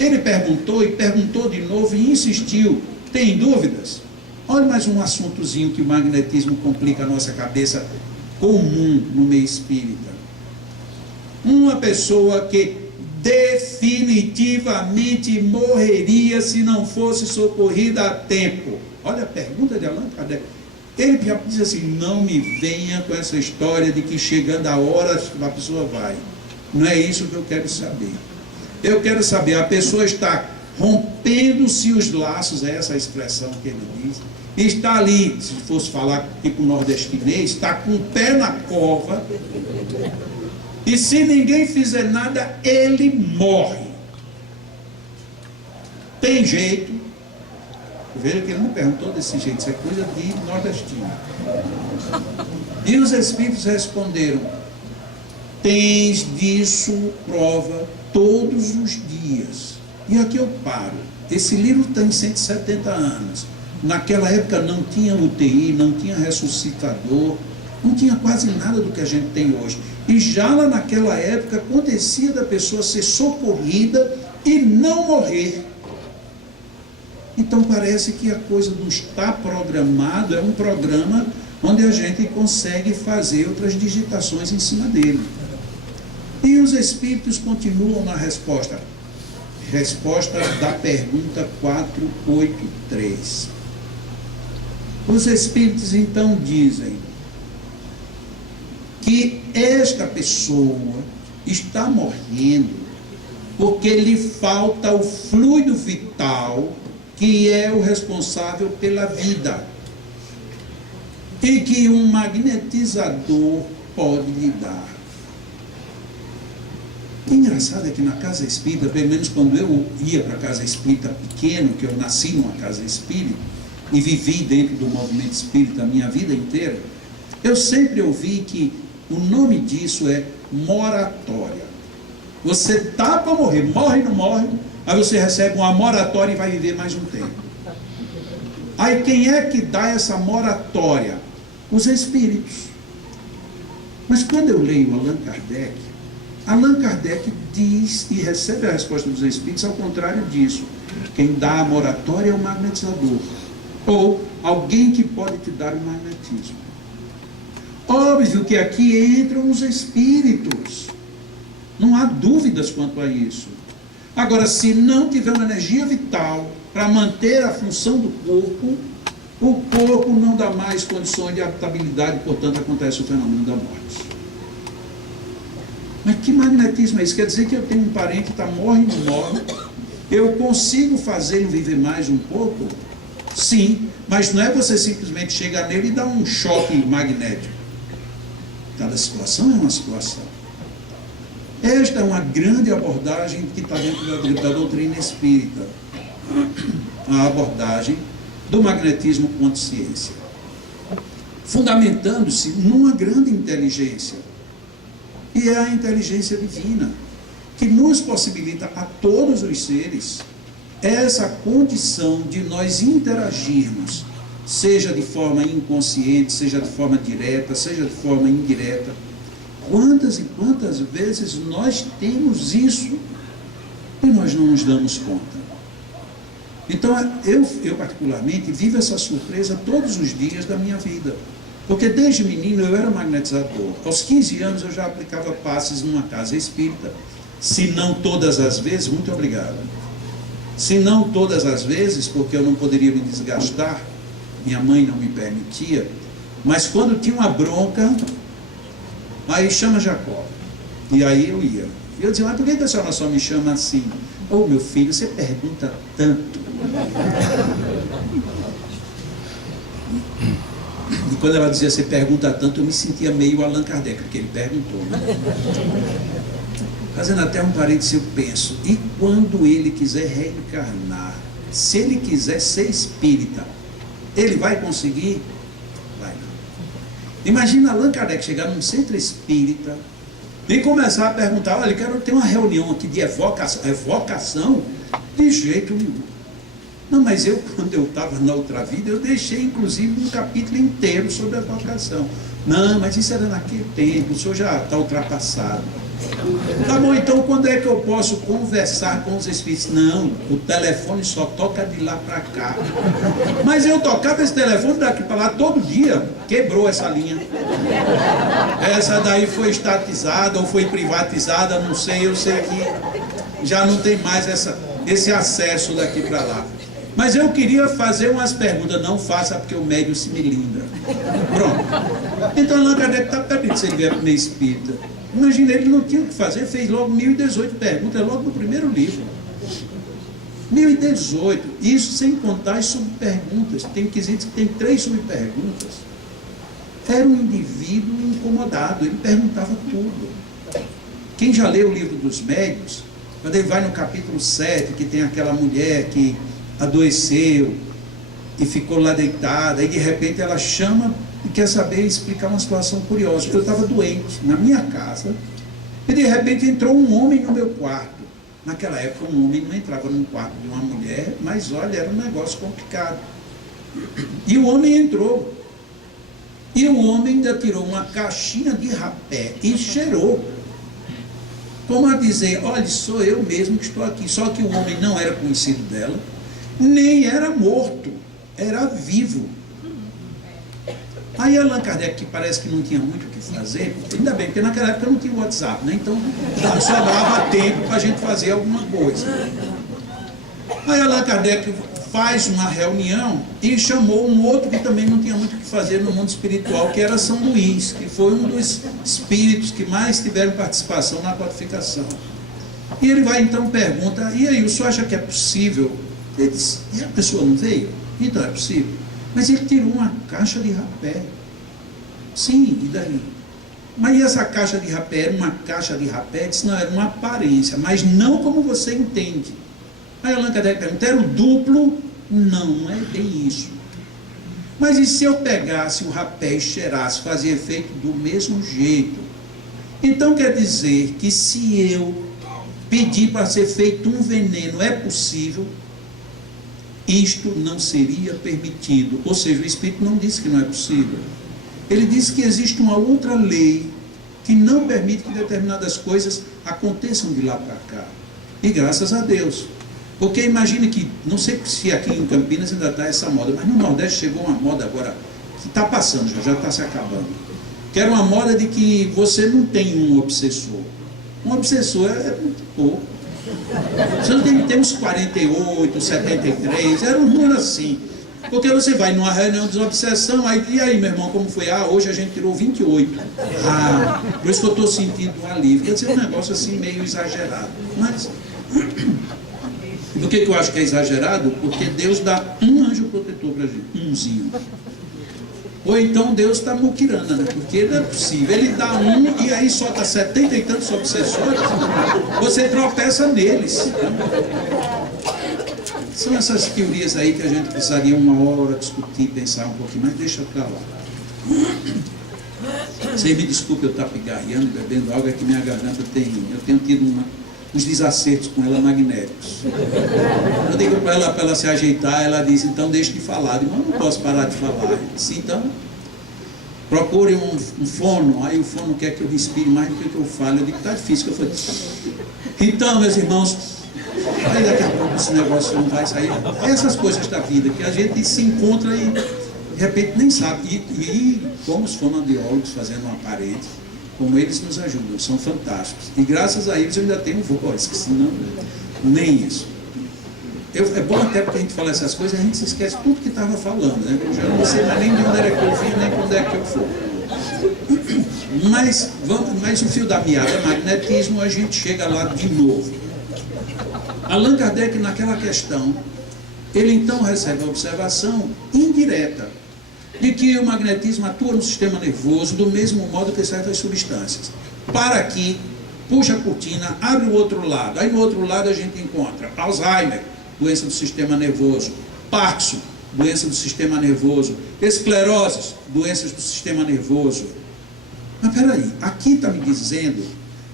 Ele perguntou e perguntou de novo e insistiu. Tem dúvidas? Olha mais um assuntozinho que o magnetismo complica a nossa cabeça comum no meio espírita. Uma pessoa que definitivamente morreria se não fosse socorrida a tempo. Olha a pergunta de Allan Kardec. Ele já diz assim, não me venha com essa história de que chegando a hora a pessoa vai. Não é isso que eu quero saber. Eu quero saber, a pessoa está rompendo-se os laços, é essa a expressão que ele diz, está ali, se fosse falar tipo nordestinês, está com o pé na cova, e se ninguém fizer nada, ele morre. Tem jeito? Veja que ele não perguntou desse jeito, isso é coisa de nordestino. E os espíritos responderam, tens disso prova todos os dias. E aqui eu paro. Esse livro tem 170 anos. Naquela época não tinha UTI, não tinha ressuscitador, não tinha quase nada do que a gente tem hoje. E já lá naquela época acontecia da pessoa ser socorrida e não morrer. Então parece que a coisa não está programada, é um programa onde a gente consegue fazer outras digitações em cima dele. E os espíritos continuam na resposta. Resposta da pergunta 483. Os espíritos então dizem que esta pessoa está morrendo porque lhe falta o fluido vital que é o responsável pela vida e que um magnetizador pode lhe dar. O engraçado é que na casa espírita, pelo menos quando eu ia para a casa espírita pequeno, que eu nasci numa casa espírita e vivi dentro do movimento espírita a minha vida inteira, eu sempre ouvi que o nome disso é moratória. Você está para morrer, morre ou não morre, aí você recebe uma moratória e vai viver mais um tempo. Aí quem é que dá essa moratória? Os espíritos. Mas quando eu leio Allan Kardec diz e recebe a resposta dos espíritos ao contrário disso. Quem dá a moratória é o magnetizador, ou alguém que pode te dar o magnetismo. Óbvio que aqui entram os espíritos, não há dúvidas quanto a isso. Agora, se não tiver uma energia vital para manter a função do corpo, o corpo não dá mais condições de habitabilidade, portanto acontece o fenômeno da morte. Mas que magnetismo é isso? Quer dizer que eu tenho um parente que morre e não morre, Eu consigo fazê-lo viver mais um pouco? Sim, mas não é você simplesmente chegar nele e dar um choque magnético. Cada situação é uma situação. Esta é uma grande abordagem que está dentro da doutrina espírita. A abordagem do magnetismo quanto ciência. Fundamentando-se numa grande inteligência. E é a inteligência divina, que nos possibilita a todos os seres essa condição de nós interagirmos, seja de forma inconsciente, seja de forma direta, seja de forma indireta. Quantas e quantas vezes nós temos isso e nós não nos damos conta? Então, eu particularmente vivo essa surpresa todos os dias da minha vida. Porque desde menino eu era magnetizador. Aos 15 anos eu já aplicava passes numa casa espírita. Se não todas as vezes, muito obrigado. Se não todas as vezes, porque eu não poderia me desgastar, minha mãe não me permitia, mas quando tinha uma bronca, aí chama Jacó. E aí eu ia. E eu dizia, mas por que a senhora só me chama assim? Ô meu filho, você pergunta tanto. E quando ela dizia, você pergunta tanto, eu me sentia meio Allan Kardec, porque ele perguntou. Né? Fazendo até um parênteses, eu penso, e quando ele quiser reencarnar, se ele quiser ser espírita, ele vai conseguir? Vai não. Imagina Allan Kardec chegar num centro espírita e começar a perguntar, olha, quero ter uma reunião aqui de evocação, de jeito nenhum. Não, mas eu, quando eu estava na outra vida, eu deixei inclusive um capítulo inteiro sobre a vocação. Não, mas isso era naquele tempo, o senhor já está ultrapassado. Tá bom, então quando é que eu posso conversar com os espíritos? Não, o telefone só toca de lá para cá. Mas eu tocava esse telefone daqui para lá todo dia, quebrou essa linha. Essa daí foi estatizada ou foi privatizada, não sei, eu sei que já não tem mais esse acesso daqui para lá. Mas eu queria fazer umas perguntas, não faça porque o médium se melindra. Pronto. Então Allan Kardec está perdido se ele vier para o meio espírita. Imagina, ele não tinha o que fazer, fez logo 1018 perguntas, logo no primeiro livro. 1018, isso sem contar as subperguntas. Tem quesitos que tem 3 subperguntas. Era um indivíduo incomodado, ele perguntava tudo. Quem já leu o livro dos médiuns, quando ele vai no capítulo 7, que tem aquela mulher que adoeceu e ficou lá deitada, e de repente ela chama e quer saber explicar uma situação curiosa. Eu estava doente na minha casa e de repente entrou um homem no meu quarto. Naquela época um homem não entrava num quarto de uma mulher, mas olha, era um negócio complicado. E o homem entrou. E o homem ainda tirou uma caixinha de rapé e cheirou. Como a dizer, olha, sou eu mesmo que estou aqui. Só que o homem não era conhecido dela, nem era morto, era vivo. Aí Allan Kardec, que parece que não tinha muito o que fazer, ainda bem, porque naquela época não tinha WhatsApp, né? Então já sobrava tempo para a gente fazer alguma coisa. Aí Allan Kardec faz uma reunião e chamou um outro que também não tinha muito o que fazer no mundo espiritual, que era São Luís, que foi um dos espíritos que mais tiveram participação na codificação. E ele vai então pergunta, e aí, o senhor acha que é possível? Ele disse, e a pessoa não veio? Então é possível. Mas ele tirou uma caixa de rapé. Sim, e daí? Mas essa caixa de rapé era uma caixa de rapé? Disse, não, era uma aparência, mas não como você entende. Aí Allan Kardec pergunta, era o duplo? Não, não é bem isso. Mas e se eu pegasse o rapé e cheirasse, fazia efeito do mesmo jeito? Então quer dizer que se eu pedir para ser feito um veneno, é possível? Isto não seria permitido. Ou seja, o Espírito não disse que não é possível. Ele disse que existe uma outra lei que não permite que determinadas coisas aconteçam de lá para cá. E graças a Deus. Porque imagine que, não sei se aqui em Campinas ainda está essa moda, mas no Nordeste chegou uma moda agora, que está passando, já está se acabando. Que era uma moda de que você não tem um obsessor. Um obsessor é muito pouco. Você não tem uns 48, 73, era um número assim. Porque você vai numa reunião de obsessão, aí, e aí, meu irmão, como foi? Ah, hoje a gente tirou 28. Ah, por isso que eu estou sentindo um alívio. Quer dizer, um negócio assim meio exagerado. Mas, Por que eu acho que é exagerado? Porque Deus dá um anjo protetor para a gente, umzinho. Ou então Deus está muquirana, né? Porque não é possível. Ele dá um e aí solta 70 e tantos obsessores, você tropeça neles. São essas teorias aí que a gente precisaria uma hora discutir, pensar um pouquinho, mas deixa para lá. Você me desculpe eu estar pigarreando, bebendo água, é que minha garganta eu tenho tido uns desacertos com ela magnéticos. Eu digo para ela se ajeitar, ela diz, então deixe de falar. Eu digo, mas não posso parar de falar. Eu disse, então, procure um fono. Aí o fono quer que eu respire mais do que eu falo. Eu digo, está difícil que eu falei. Então, meus irmãos, aí daqui a pouco esse negócio não vai sair. Essas coisas da vida que a gente se encontra e de repente nem sabe. E como os fonoaudiólogos fazendo uma parede, como eles nos ajudam, são fantásticos. E graças a eles eu ainda tenho voz, que senão nem isso. É bom até porque a gente fala essas coisas, a gente se esquece tudo que estava falando, né? Eu já não sei mais nem de onde era que eu vim, nem para onde é que eu for. Mas o fio da meada, magnetismo, a gente chega lá de novo. Allan Kardec, naquela questão, ele então recebe a observação indireta de que o magnetismo atua no sistema nervoso do mesmo modo que certas substâncias. Para aqui, puxa a cortina, abre o outro lado. Aí no outro lado a gente encontra Alzheimer, doença do sistema nervoso, Parkinson, doença do sistema nervoso, esclerose, doenças do sistema nervoso. Mas peraí, aqui está me dizendo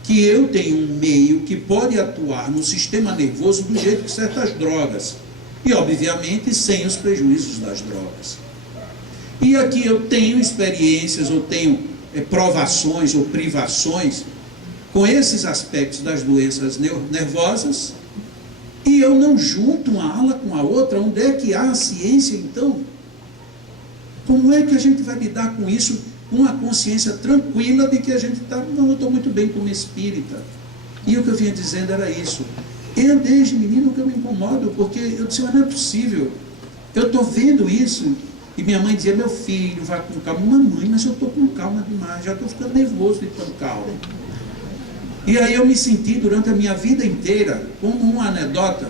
que eu tenho um meio que pode atuar no sistema nervoso do jeito que certas drogas. E obviamente sem os prejuízos das drogas. E aqui eu tenho experiências, eu tenho provações ou privações com esses aspectos das doenças nervosas, e eu não junto uma ala com a outra. Onde é que há a ciência, então? Como é que a gente vai lidar com isso, com a consciência tranquila de que a gente está, não, eu estou muito bem como espírita. E o que eu vinha dizendo era isso. Eu, desde menino, que eu me incomodo, porque eu disse, mas não é possível. Eu estou vendo isso. E minha mãe dizia, meu filho, vai com calma. Mamãe, mas eu estou com calma demais, já estou ficando nervoso de tão calmo. E aí eu me senti durante a minha vida inteira como uma anedota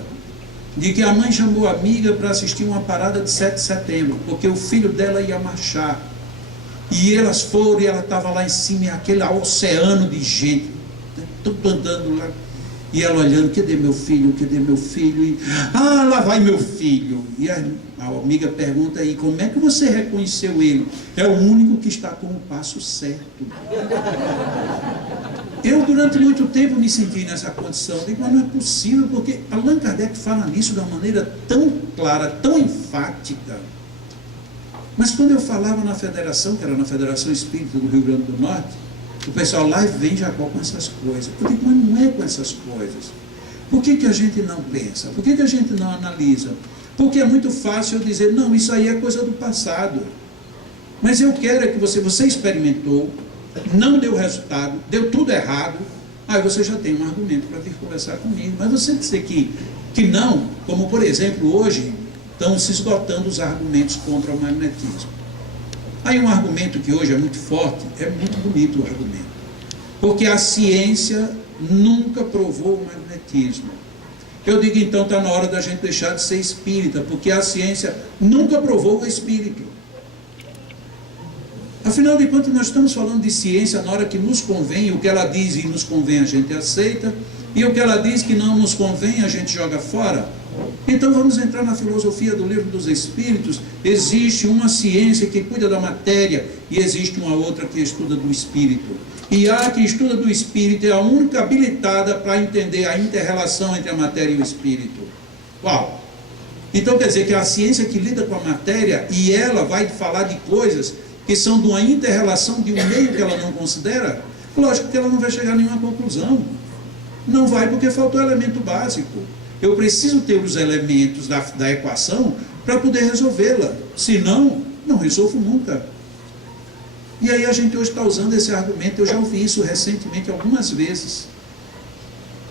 de que a mãe chamou a amiga para assistir uma parada de 7 de setembro, porque o filho dela ia marchar. E elas foram e ela estava lá em cima, e aquele oceano de gente, tudo andando lá. E ela olhando, cadê meu filho, cadê meu filho? E, lá vai meu filho. E a amiga pergunta aí, como é que você reconheceu ele? É o único que está com o passo certo. Eu, durante muito tempo, me senti nessa condição. Digo, mas não é possível, porque Allan Kardec fala nisso de uma maneira tão clara, tão enfática. Mas quando eu falava na federação, que era na Federação Espírita do Rio Grande do Norte, o pessoal lá vem Jacó com essas coisas. Eu digo, mas não é com essas coisas. Por que a gente não pensa? Por que a gente não analisa? Porque é muito fácil eu dizer, não, isso aí é coisa do passado. Mas eu quero é que você experimentou, não deu resultado, deu tudo errado, aí você já tem um argumento para vir conversar comigo. Mas você dizer que não, como por exemplo hoje, estão se esgotando os argumentos contra o magnetismo. Aí um argumento que hoje é muito forte, é muito bonito o argumento, porque a ciência nunca provou o magnetismo. Eu digo, então está na hora da gente deixar de ser espírita, porque a ciência nunca provou o espírito. Afinal de contas, nós estamos falando de ciência na hora que nos convém, o que ela diz e nos convém a gente aceita, e o que ela diz que não nos convém a gente joga fora. Então vamos entrar na filosofia do Livro dos Espíritos. Existe uma ciência que cuida da matéria e existe uma outra que estuda do espírito. E a que estuda do espírito é a única habilitada para entender a inter-relação entre a matéria e o espírito. Uau! Então quer dizer que a ciência que lida com a matéria, e ela vai falar de coisas que são de uma inter-relação de um meio que ela não considera, lógico que ela não vai chegar a nenhuma conclusão. Não vai, porque faltou elemento básico. Eu preciso ter os elementos da equação para poder resolvê-la. Senão, não resolvo nunca. E aí a gente hoje está usando esse argumento. Eu já ouvi isso recentemente algumas vezes.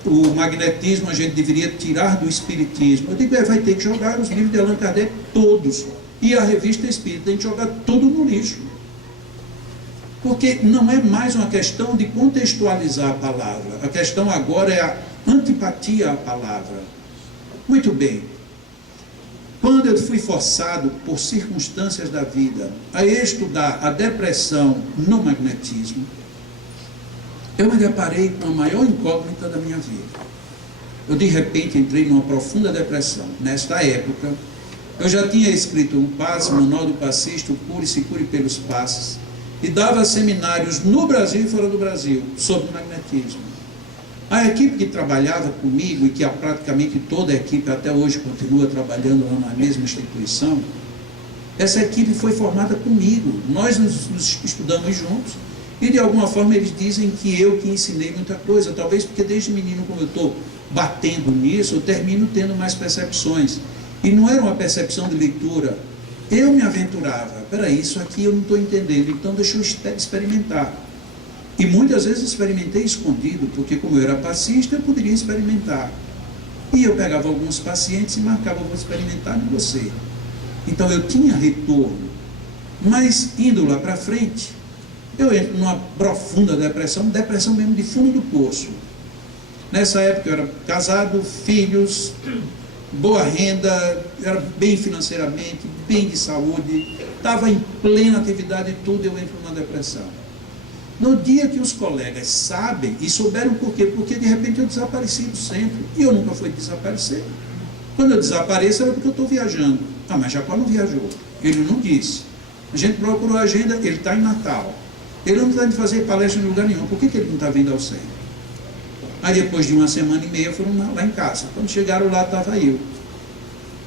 O magnetismo a gente deveria tirar do espiritismo. Eu digo, vai ter que jogar os livros de Allan Kardec todos. E a revista espírita tem que jogar tudo no lixo. Porque não é mais uma questão de contextualizar a palavra. A questão agora é a antipatia à palavra. Muito bem. Quando eu fui forçado, por circunstâncias da vida, a estudar a depressão no magnetismo, eu me deparei com a maior incógnita da minha vida. Eu, de repente, entrei numa profunda depressão. Nesta época, eu já tinha escrito um passe, Manual do Passista, o Cure e se Cure pelos Passes, e dava seminários no Brasil e fora do Brasil, sobre magnetismo. A equipe que trabalhava comigo, e que praticamente toda a equipe até hoje continua trabalhando lá na mesma instituição, essa equipe foi formada comigo. Nós nos estudamos juntos, e de alguma forma eles dizem que eu que ensinei muita coisa, talvez porque desde menino, como eu estou batendo nisso, eu termino tendo mais percepções. E não era uma percepção de leitura. Eu me aventurava, peraí, isso aqui eu não estou entendendo, então deixa eu experimentar. E muitas vezes experimentei escondido, porque como eu era passista, eu poderia experimentar. E eu pegava alguns pacientes e marcava, vou experimentar em você. Então eu tinha retorno. Mas indo lá para frente, eu entro numa profunda depressão mesmo de fundo do poço. Nessa época eu era casado, filhos, boa renda, era bem financeiramente, bem de saúde, estava em plena atividade e tudo, eu entro numa depressão. No dia que os colegas sabem, e souberam por quê? Porque de repente eu desapareci do centro, e eu nunca fui desaparecer. Quando eu desapareço era porque eu estou viajando. Ah, mas Jacó não viajou, ele não disse. A gente procurou a agenda, ele está em Natal. Ele não está indo fazer palestra em lugar nenhum, por que ele não está vindo ao centro? Aí depois de uma semana e meia foram lá em casa. Quando chegaram lá estava eu,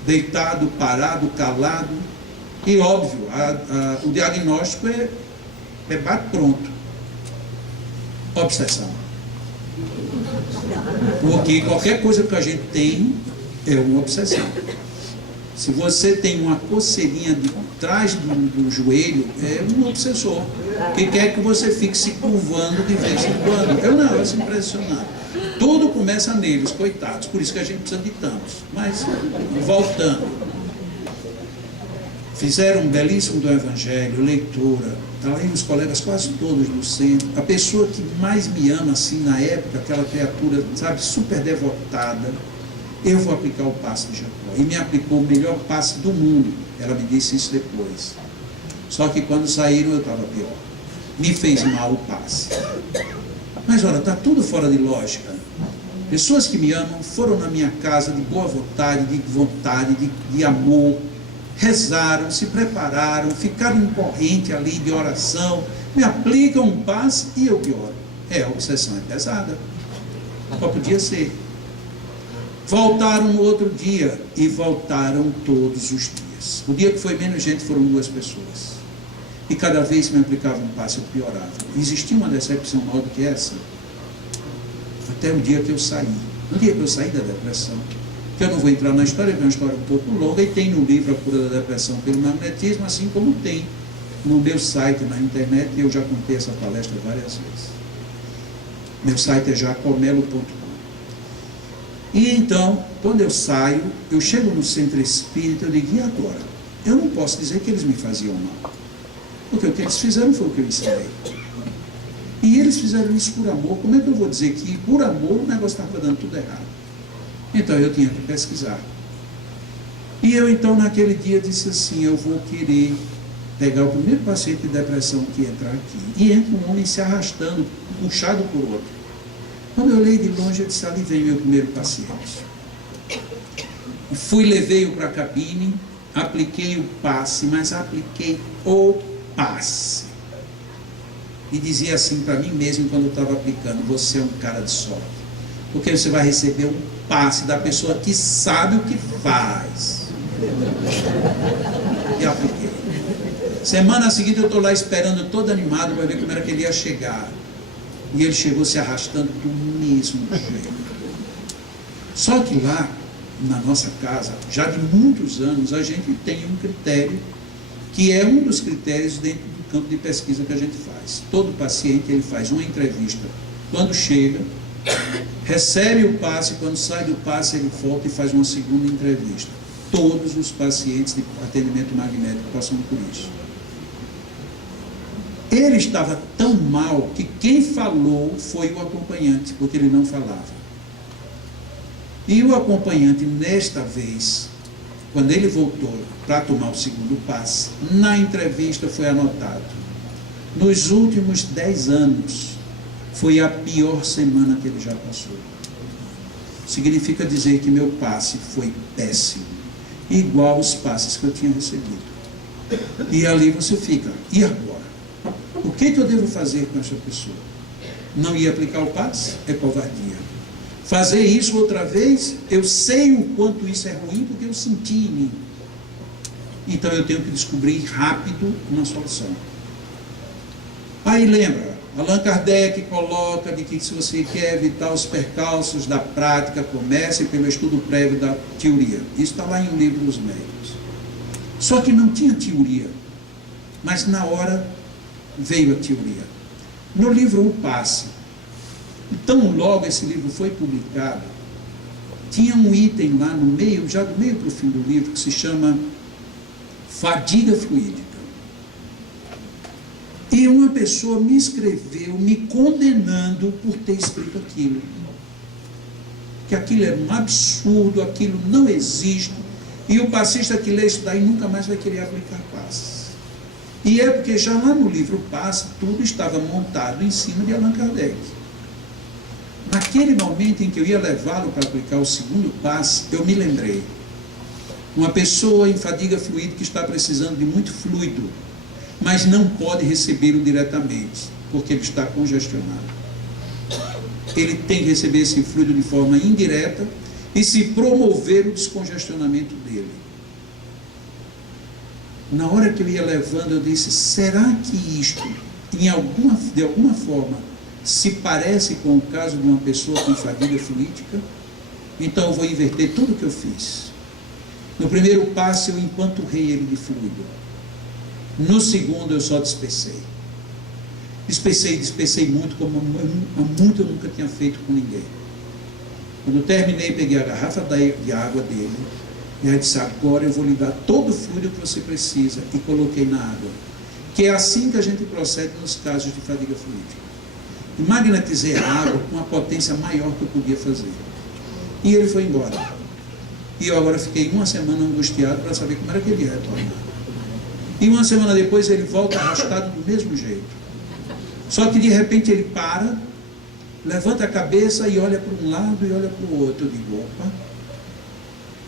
deitado, parado, calado. E óbvio, o diagnóstico é bate pronto. Obsessão. Porque qualquer coisa que a gente tem é uma obsessão. Se você tem uma coceirinha de trás do joelho, é um obsessor, que quer que você fique se curvando de vez em quando. É um negócio impressionante. Tudo começa neles, coitados, por isso que a gente precisa de tantos. Mas, voltando, fizeram um belíssimo do Evangelho, leitura, está lá os colegas quase todos do centro. A pessoa que mais me ama, assim, na época, aquela criatura, sabe, super devotada, eu vou aplicar o passe de Jacó. E me aplicou o melhor passe do mundo. Ela me disse isso depois. Só que quando saíram eu estava pior. Me fez mal o passe. Mas olha, está tudo fora de lógica. Pessoas que me amam foram na minha casa de boa vontade, de amor, rezaram, se prepararam, ficaram em corrente ali de oração, me aplicam um passe e eu pioro. A obsessão é pesada. Só podia ser. Voltaram no outro dia e voltaram todos os dias. O dia que foi menos gente foram 2 pessoas. E cada vez que me aplicava um passe eu piorava. Existia uma decepção maior do que essa? Até o dia que eu saí. No dia que eu saí da depressão, que eu não vou entrar na história, porque é uma história um pouco longa, e tem no livro A Cura da Depressão pelo Magnetismo, assim como tem no meu site, na internet, e eu já contei essa palestra várias vezes. Meu site é jacomelo.com. E então, quando eu saio, eu chego no centro espírita, eu digo, e agora? Eu não posso dizer que eles me faziam mal. Porque o que eles fizeram foi o que eu ensinei. E eles fizeram isso por amor. Como é que eu vou dizer que por amor o negócio estava dando tudo errado? Então eu tinha que pesquisar. E eu então naquele dia disse assim, eu vou querer pegar o primeiro paciente de depressão que entrar aqui. E entra um homem se arrastando, puxado por outro. Quando eu olhei de longe, eu disse, ali vem meu primeiro paciente. E levei-o para a cabine, apliquei o passe, mas apliquei o passe. E dizia assim para mim mesmo quando eu estava aplicando, você é um cara de sorte. Porque você vai receber um passe da pessoa que sabe o que faz. E apliquei. Semana seguinte eu estou lá esperando, todo animado para ver como era que ele ia chegar. E ele chegou se arrastando do mesmo jeito. Só que lá, na nossa casa, já de muitos anos, a gente tem um critério, que é um dos critérios dentro do campo de pesquisa que a gente faz. Todo paciente, ele faz uma entrevista quando chega, recebe o passe, quando sai do passe, ele volta e faz uma segunda entrevista. Todos os pacientes de atendimento magnético passam por isso. Ele estava tão mal que quem falou foi o acompanhante, porque ele não falava. E o acompanhante, nesta vez, quando ele voltou para tomar o segundo passe, na entrevista foi anotado: nos últimos 10 anos, foi a pior semana que ele já passou. Significa dizer que meu passe foi péssimo, igual aos passes que eu tinha recebido. E ali você fica: e agora? O que eu devo fazer com essa pessoa? Não ia aplicar o passe? É covardia. Fazer isso outra vez, eu sei o quanto isso é ruim, porque eu senti em mim. Então eu tenho que descobrir rápido uma solução. Aí lembra, Allan Kardec coloca de que se você quer evitar os percalços da prática, comece pelo estudo prévio da teoria. Isso está lá em Um Livro dos Médiuns. Só que não tinha teoria, mas na hora veio a teoria. No livro O Passe, então logo esse livro foi publicado, tinha um item lá no meio, já do meio para o fim do livro, que se chama Fadiga Fluídica. E uma pessoa me escreveu, me condenando por ter escrito aquilo. Que aquilo era um absurdo, aquilo não existe. E o passista que lê isso daí nunca mais vai querer aplicar passes. E é porque já lá no livro Passe, tudo estava montado em cima de Allan Kardec. Naquele momento em que eu ia levá-lo para aplicar o segundo passe, eu me lembrei. Uma pessoa em fadiga fluídica que está precisando de muito fluido, mas não pode recebê-lo diretamente, porque ele está congestionado. Ele tem que receber esse fluido de forma indireta e se promover o descongestionamento dele. Na hora que eu ia levando, eu disse: será que isto, de alguma forma, se parece com o caso de uma pessoa com fadiga fluídica? Então eu vou inverter tudo o que eu fiz. No primeiro passo eu empanturrei ele de fluido. No segundo eu só despecei. Despecei muito, como muito eu nunca tinha feito com ninguém. Quando eu terminei, peguei a garrafa de água dele, e aí disse: agora eu vou lhe dar todo o fluido que você precisa, e coloquei na água. Que é assim que a gente procede nos casos de fadiga fluídica. E magnetizei a água com a potência maior que eu podia fazer. E ele foi embora. E eu agora fiquei uma semana angustiado para saber como era que ele ia retornar. E uma semana depois ele volta arrastado do mesmo jeito. Só que de repente ele para, levanta a cabeça e olha para um lado e olha para o outro. Eu digo: opa,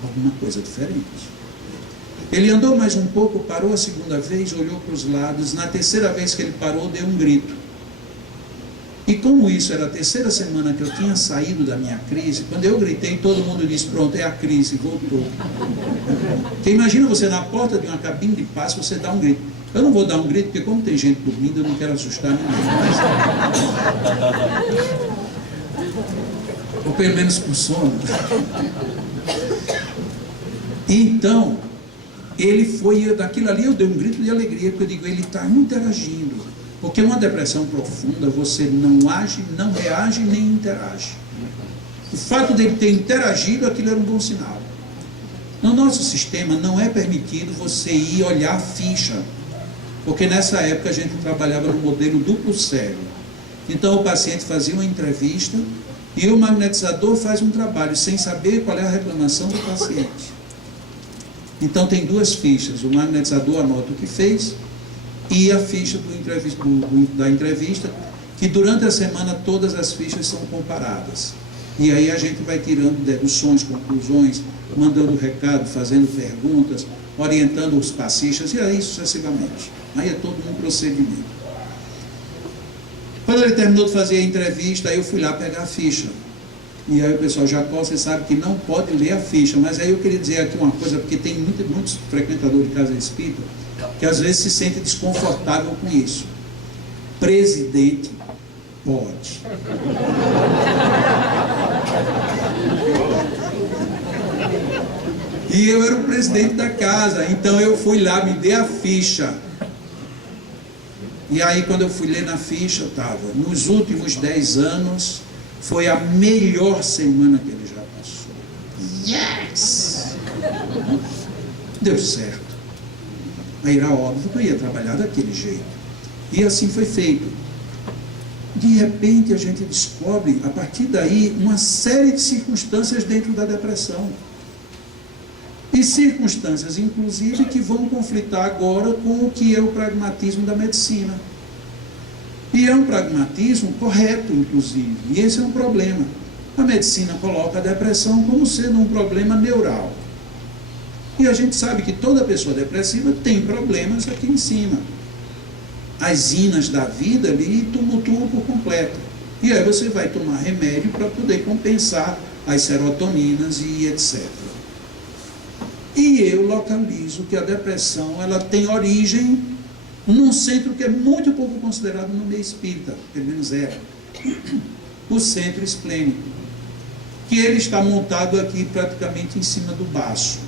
alguma coisa diferente. Ele andou mais um pouco, parou a segunda vez, olhou para os lados. Na terceira vez que ele parou, deu um grito. E como isso era a terceira semana que eu tinha saído da minha crise, quando eu gritei, todo mundo disse: pronto, é a crise, voltou. Porque imagina você na porta de uma cabine de passe, você dá um grito. Eu não vou dar um grito, porque como tem gente dormindo, eu não quero assustar ninguém. Ou pelo menos com sono. Então, ele foi, daquilo ali eu dei um grito de alegria, porque eu digo: ele está interagindo. Porque uma depressão profunda, você não age, não reage, nem interage. O fato dele ter interagido, aquilo era um bom sinal. No nosso sistema não é permitido você ir olhar a ficha, porque nessa época a gente trabalhava no modelo duplo cérebro. Então o paciente fazia uma entrevista e o magnetizador faz um trabalho sem saber qual é a reclamação do paciente. Então tem duas fichas: o magnetizador anota o que fez e a ficha da entrevista, que durante a semana todas as fichas são comparadas. E aí a gente vai tirando deduções, conclusões, mandando recado, fazendo perguntas, orientando os passistas, e aí sucessivamente. Aí é todo um procedimento. Quando ele terminou de fazer a entrevista, aí eu fui lá pegar a ficha. E aí o pessoal: Jacó, você sabe que não pode ler a ficha. Mas aí eu queria dizer aqui uma coisa, porque tem muitos frequentadores de casa espírita que às vezes se sente desconfortável com isso. Presidente pode. E eu era o presidente da casa, então eu fui lá, me dei a ficha. E aí quando eu fui ler na ficha, estava: nos últimos 10 anos, foi a melhor semana que ele já passou. Yes! Deu certo. Aí era óbvio que eu ia trabalhar daquele jeito. E assim foi feito. De repente a gente descobre, a partir daí, uma série de circunstâncias dentro da depressão. E circunstâncias, inclusive, que vão conflitar agora com o que é o pragmatismo da medicina. E é um pragmatismo correto, inclusive. E esse é um problema. A medicina coloca a depressão como sendo um problema neural. E a gente sabe que toda pessoa depressiva tem problemas aqui em cima. As inas da vida ali tumultuam por completo. E aí você vai tomar remédio para poder compensar as serotoninas e etc. E eu localizo que a depressão ela tem origem num centro que é muito pouco considerado no meio espírita, pelo menos era, o centro esplênico, que ele está montado aqui praticamente em cima do baço,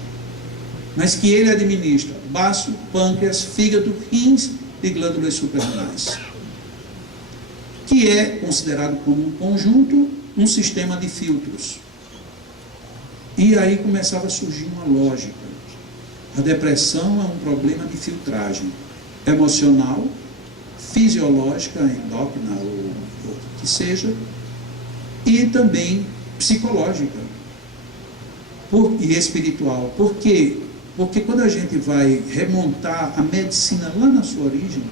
mas que ele administra baço, pâncreas, fígado, rins e glândulas suprarrenais, que é considerado como um conjunto, um sistema de filtros. E aí começava a surgir uma lógica. A depressão é um problema de filtragem emocional, fisiológica, endócrina ou o que seja, e também psicológica e espiritual. Por quê? Porque quando a gente vai remontar a medicina lá na sua origem,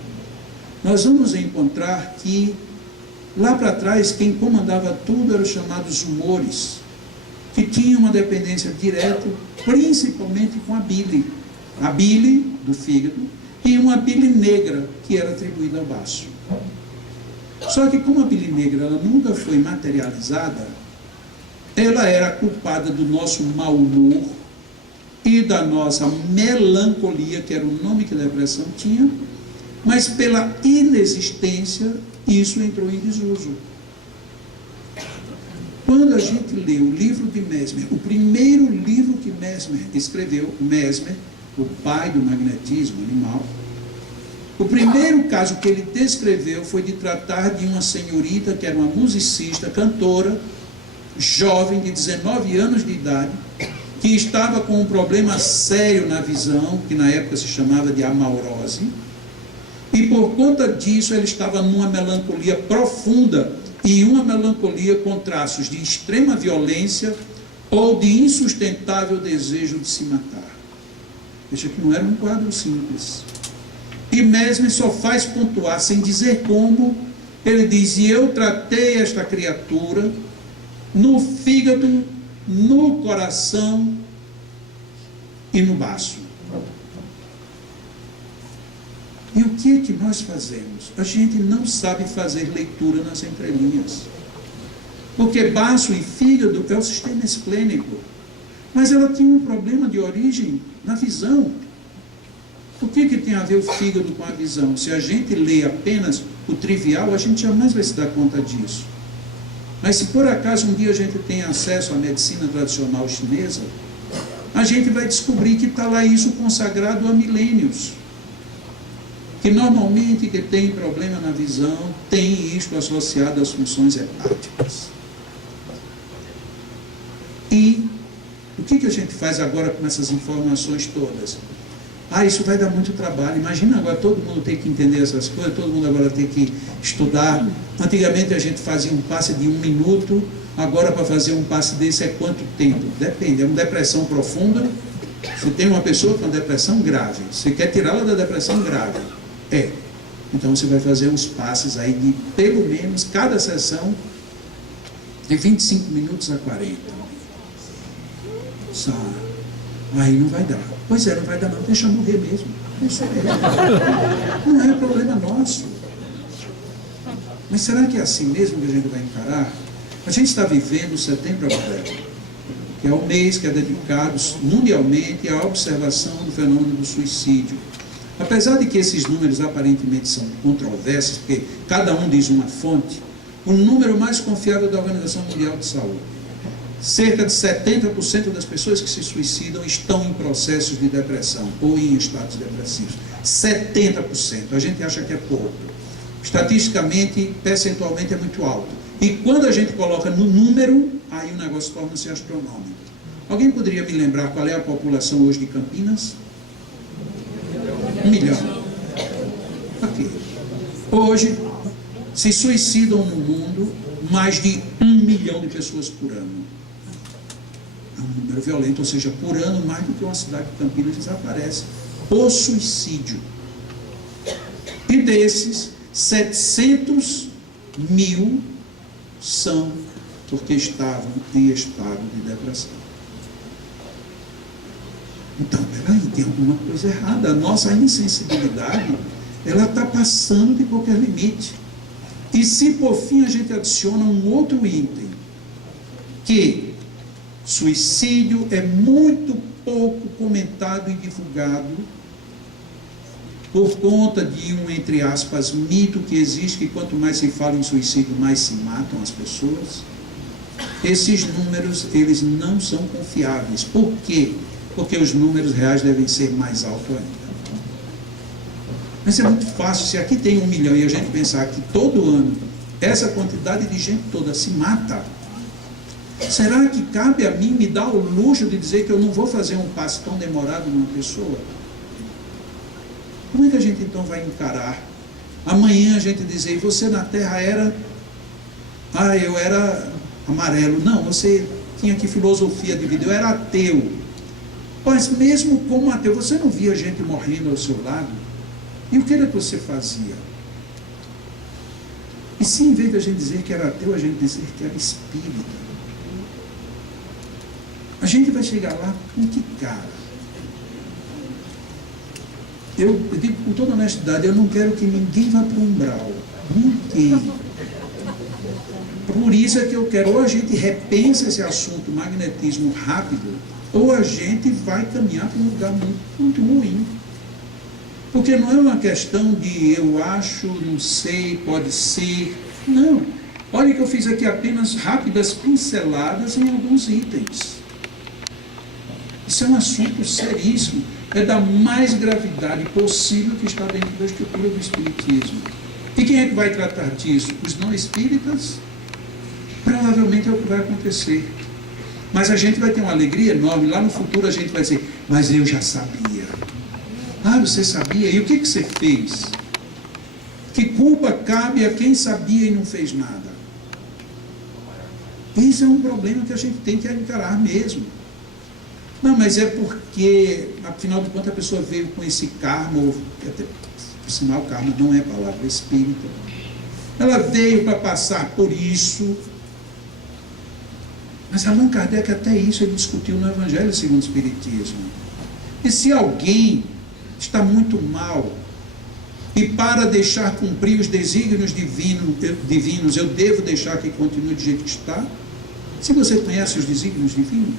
nós vamos encontrar que lá para trás quem comandava tudo eram os chamados humores, que tinham uma dependência direta, principalmente com a bile do fígado, e uma bile negra que era atribuída ao baço. Só que como a bile negra ela nunca foi materializada, ela era culpada do nosso mau humor e da nossa melancolia, que era o nome que a depressão tinha, mas pela inexistência, isso entrou em desuso. Quando a gente lê o livro de Mesmer, o primeiro livro que Mesmer escreveu, Mesmer, o pai do magnetismo animal, o primeiro caso que ele descreveu foi de tratar de uma senhorita que era uma musicista, cantora, jovem de 19 anos de idade, que estava com um problema sério na visão, que na época se chamava de amaurose, e por conta disso ela estava numa melancolia profunda, e uma melancolia com traços de extrema violência ou de insustentável desejo de se matar. Veja que não era um quadro simples. E Mesmer só faz pontuar, sem dizer como, ele diz: e eu tratei esta criatura no fígado, no coração e no baço. E o que é que nós fazemos? A gente não sabe fazer leitura nas entrelinhas. Porque baço e fígado é o sistema esplênico. Mas ela tinha um problema de origem na visão. O que tem a ver o fígado com a visão? Se a gente lê apenas o trivial, a gente jamais vai se dar conta disso. Mas se por acaso um dia a gente tem acesso à medicina tradicional chinesa, a gente vai descobrir que está lá isso consagrado há milênios. Que normalmente quem tem problema na visão tem isto associado às funções hepáticas. E o que a gente faz agora com essas informações todas? Isso vai dar muito trabalho. Imagina agora todo mundo ter que entender essas coisas, todo mundo agora ter que estudar. Antigamente a gente fazia um passe de 1 minuto, agora para fazer um passe desse é quanto tempo? Depende, é uma depressão profunda. Você tem uma pessoa com depressão grave, você quer tirá-la da depressão grave. Então você vai fazer uns passes aí de pelo menos cada sessão de 25 minutos a 40. Aí não vai dar. Pois é, não vai dar não, deixa eu morrer mesmo. Isso não é problema nosso. Mas será que é assim mesmo que a gente vai encarar? A gente está vivendo o Setembro Amarelo, que é o mês que é dedicado mundialmente à observação do fenômeno do suicídio. Apesar de que esses números aparentemente são controversos, porque cada um diz uma fonte, o número mais confiável da Organização Mundial de Saúde: cerca de 70% das pessoas que se suicidam estão em processos de depressão ou em estados depressivos. 70%. A gente acha que é pouco. Estatisticamente, percentualmente é muito alto. E quando a gente coloca no número, aí o negócio torna-se astronômico. Alguém poderia me lembrar qual é a população hoje de Campinas? 1 milhão. Aqui. Hoje, se suicidam no mundo mais de 1 milhão de pessoas por ano. É um número violento, ou seja, por ano mais do que uma cidade de Campinas desaparece por suicídio. E desses, 700 mil são porque estavam em estado de depressão. Então, peraí, tem alguma coisa errada. A nossa insensibilidade, ela está passando de qualquer limite. E se por fim a gente adiciona um outro item, que suicídio é muito pouco comentado e divulgado por conta de um, entre aspas, mito que existe, que quanto mais se fala em suicídio, mais se matam as pessoas. Esses números, eles não são confiáveis. Por quê? Porque os números reais devem ser mais altos ainda. Mas é muito fácil, se aqui tem 1 milhão e a gente pensar que todo ano essa quantidade de gente toda se mata, será que cabe a mim me dar o luxo de dizer que eu não vou fazer um passe tão demorado numa pessoa? Como é que a gente então vai encarar? Amanhã a gente dizer, você na Terra era... eu era amarelo. Não, você tinha que filosofia de vida, eu era ateu. Mas mesmo como ateu, você não via gente morrendo ao seu lado? E o que era que você fazia? E se em vez de a gente dizer que era ateu, a gente dizer que era espírita? A gente vai chegar lá com que cara? Eu digo com toda honestidade, eu não quero que ninguém vá para o umbral. Ninguém. Por isso é que eu quero, ou a gente repensa esse assunto, magnetismo rápido, ou a gente vai caminhar para um lugar muito, muito ruim. Porque não é uma questão de eu acho, não sei, pode ser. Não. Olha que eu fiz aqui apenas rápidas pinceladas em alguns itens. Isso é um assunto seríssimo. É da mais gravidade possível que está dentro da estrutura do Espiritismo. E quem é que vai tratar disso? Os não espíritas? Provavelmente é o que vai acontecer. Mas a gente vai ter uma alegria enorme. Lá no futuro a gente vai dizer, mas eu já sabia. Ah, você sabia? E o que você fez? Que culpa cabe a quem sabia e não fez nada? Esse é um problema que a gente tem que encarar mesmo. Não, mas é porque, afinal de contas, a pessoa veio com esse karma, ou até, por sinal, karma não é palavra espírita. Ela veio para passar por isso. Mas Allan Kardec, até isso, ele discutiu no Evangelho segundo o Espiritismo. E se alguém está muito mal, e para deixar cumprir os desígnios divinos, eu devo deixar que continue do jeito que está? Se você conhece os desígnios divinos,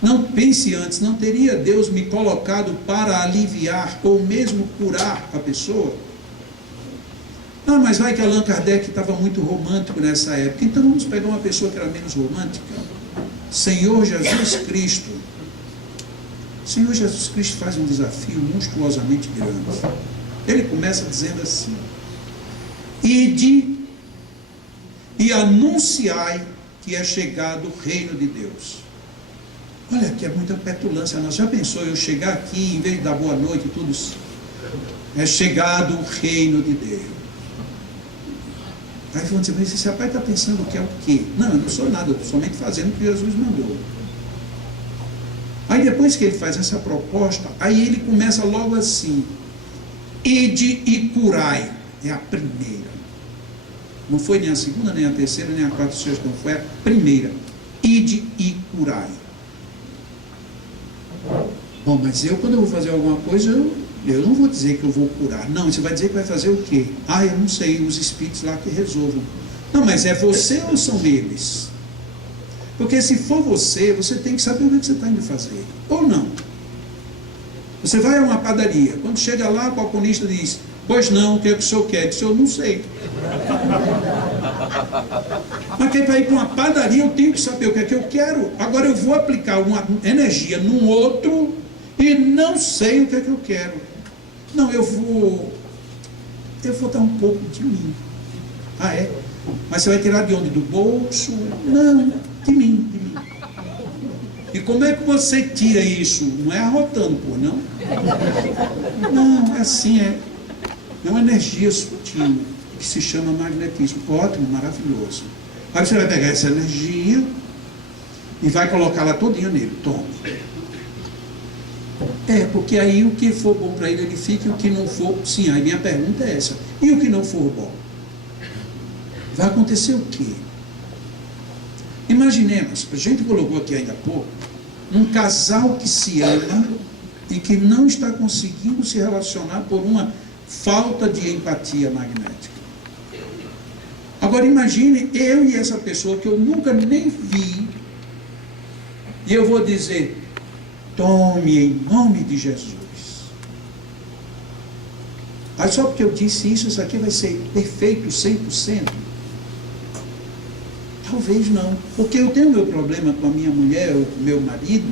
não pense antes, não teria Deus me colocado para aliviar ou mesmo curar a pessoa? Ah, mas vai que Allan Kardec estava muito romântico nessa época. Então vamos pegar uma pessoa que era menos romântica. Senhor Jesus Cristo. Senhor Jesus Cristo faz um desafio monstruosamente grande. Ele começa dizendo assim: ide e anunciai que é chegado o reino de Deus. Olha que é muita petulância. Nós já pensou eu chegar aqui, em vez de dar boa noite e tudo isso? É chegado o reino de Deus. Aí vão dizer, mas esse rapaz está pensando que é o quê? Não, eu não sou nada, eu estou somente fazendo o que Jesus mandou. Aí depois que ele faz essa proposta, aí ele começa logo assim: ide e curai. É a primeira. Não foi nem a segunda, nem a terceira, nem a quarta, sexta, não. Foi a primeira. Ide e curai. Bom, mas eu, quando eu vou fazer alguma coisa, eu não vou dizer que eu vou curar. Não, você vai dizer que vai fazer o quê? Ah, eu não sei, os espíritos lá que resolvam. Não, mas é você ou são eles? Porque se for você, você tem que saber o que você está indo fazer. Ou não. Você vai a uma padaria. Quando chega lá, o balconista diz, pois não, o que é que o senhor quer? Diz, eu não sei. Mas para ir para uma padaria, eu tenho que saber o que é que eu quero. Agora eu vou aplicar uma energia num outro e não sei o que é que eu quero. Não, eu vou dar um pouco de mim. Ah, é? Mas você vai tirar de onde? Do bolso? Não, de mim. E como é que você tira isso? Não é arrotando, pô, não? Não, é assim, é uma energia sutil que que se chama magnetismo. Ótimo, maravilhoso. Aí você vai pegar essa energia e vai colocá-la todinha nele. Tome. Porque aí o que for bom para ele, ele fica, e o que não for, sim, aí minha pergunta é essa. E o que não for bom? Vai acontecer o quê? Imaginemos, a gente colocou aqui ainda há pouco, um casal que se ama e que não está conseguindo se relacionar por uma falta de empatia magnética. Agora imagine eu e essa pessoa que eu nunca nem vi, e eu vou dizer, tome em nome de Jesus. Aí só porque eu disse isso aqui vai ser perfeito 100%? Talvez não, porque eu tenho meu problema com a minha mulher ou com o meu marido,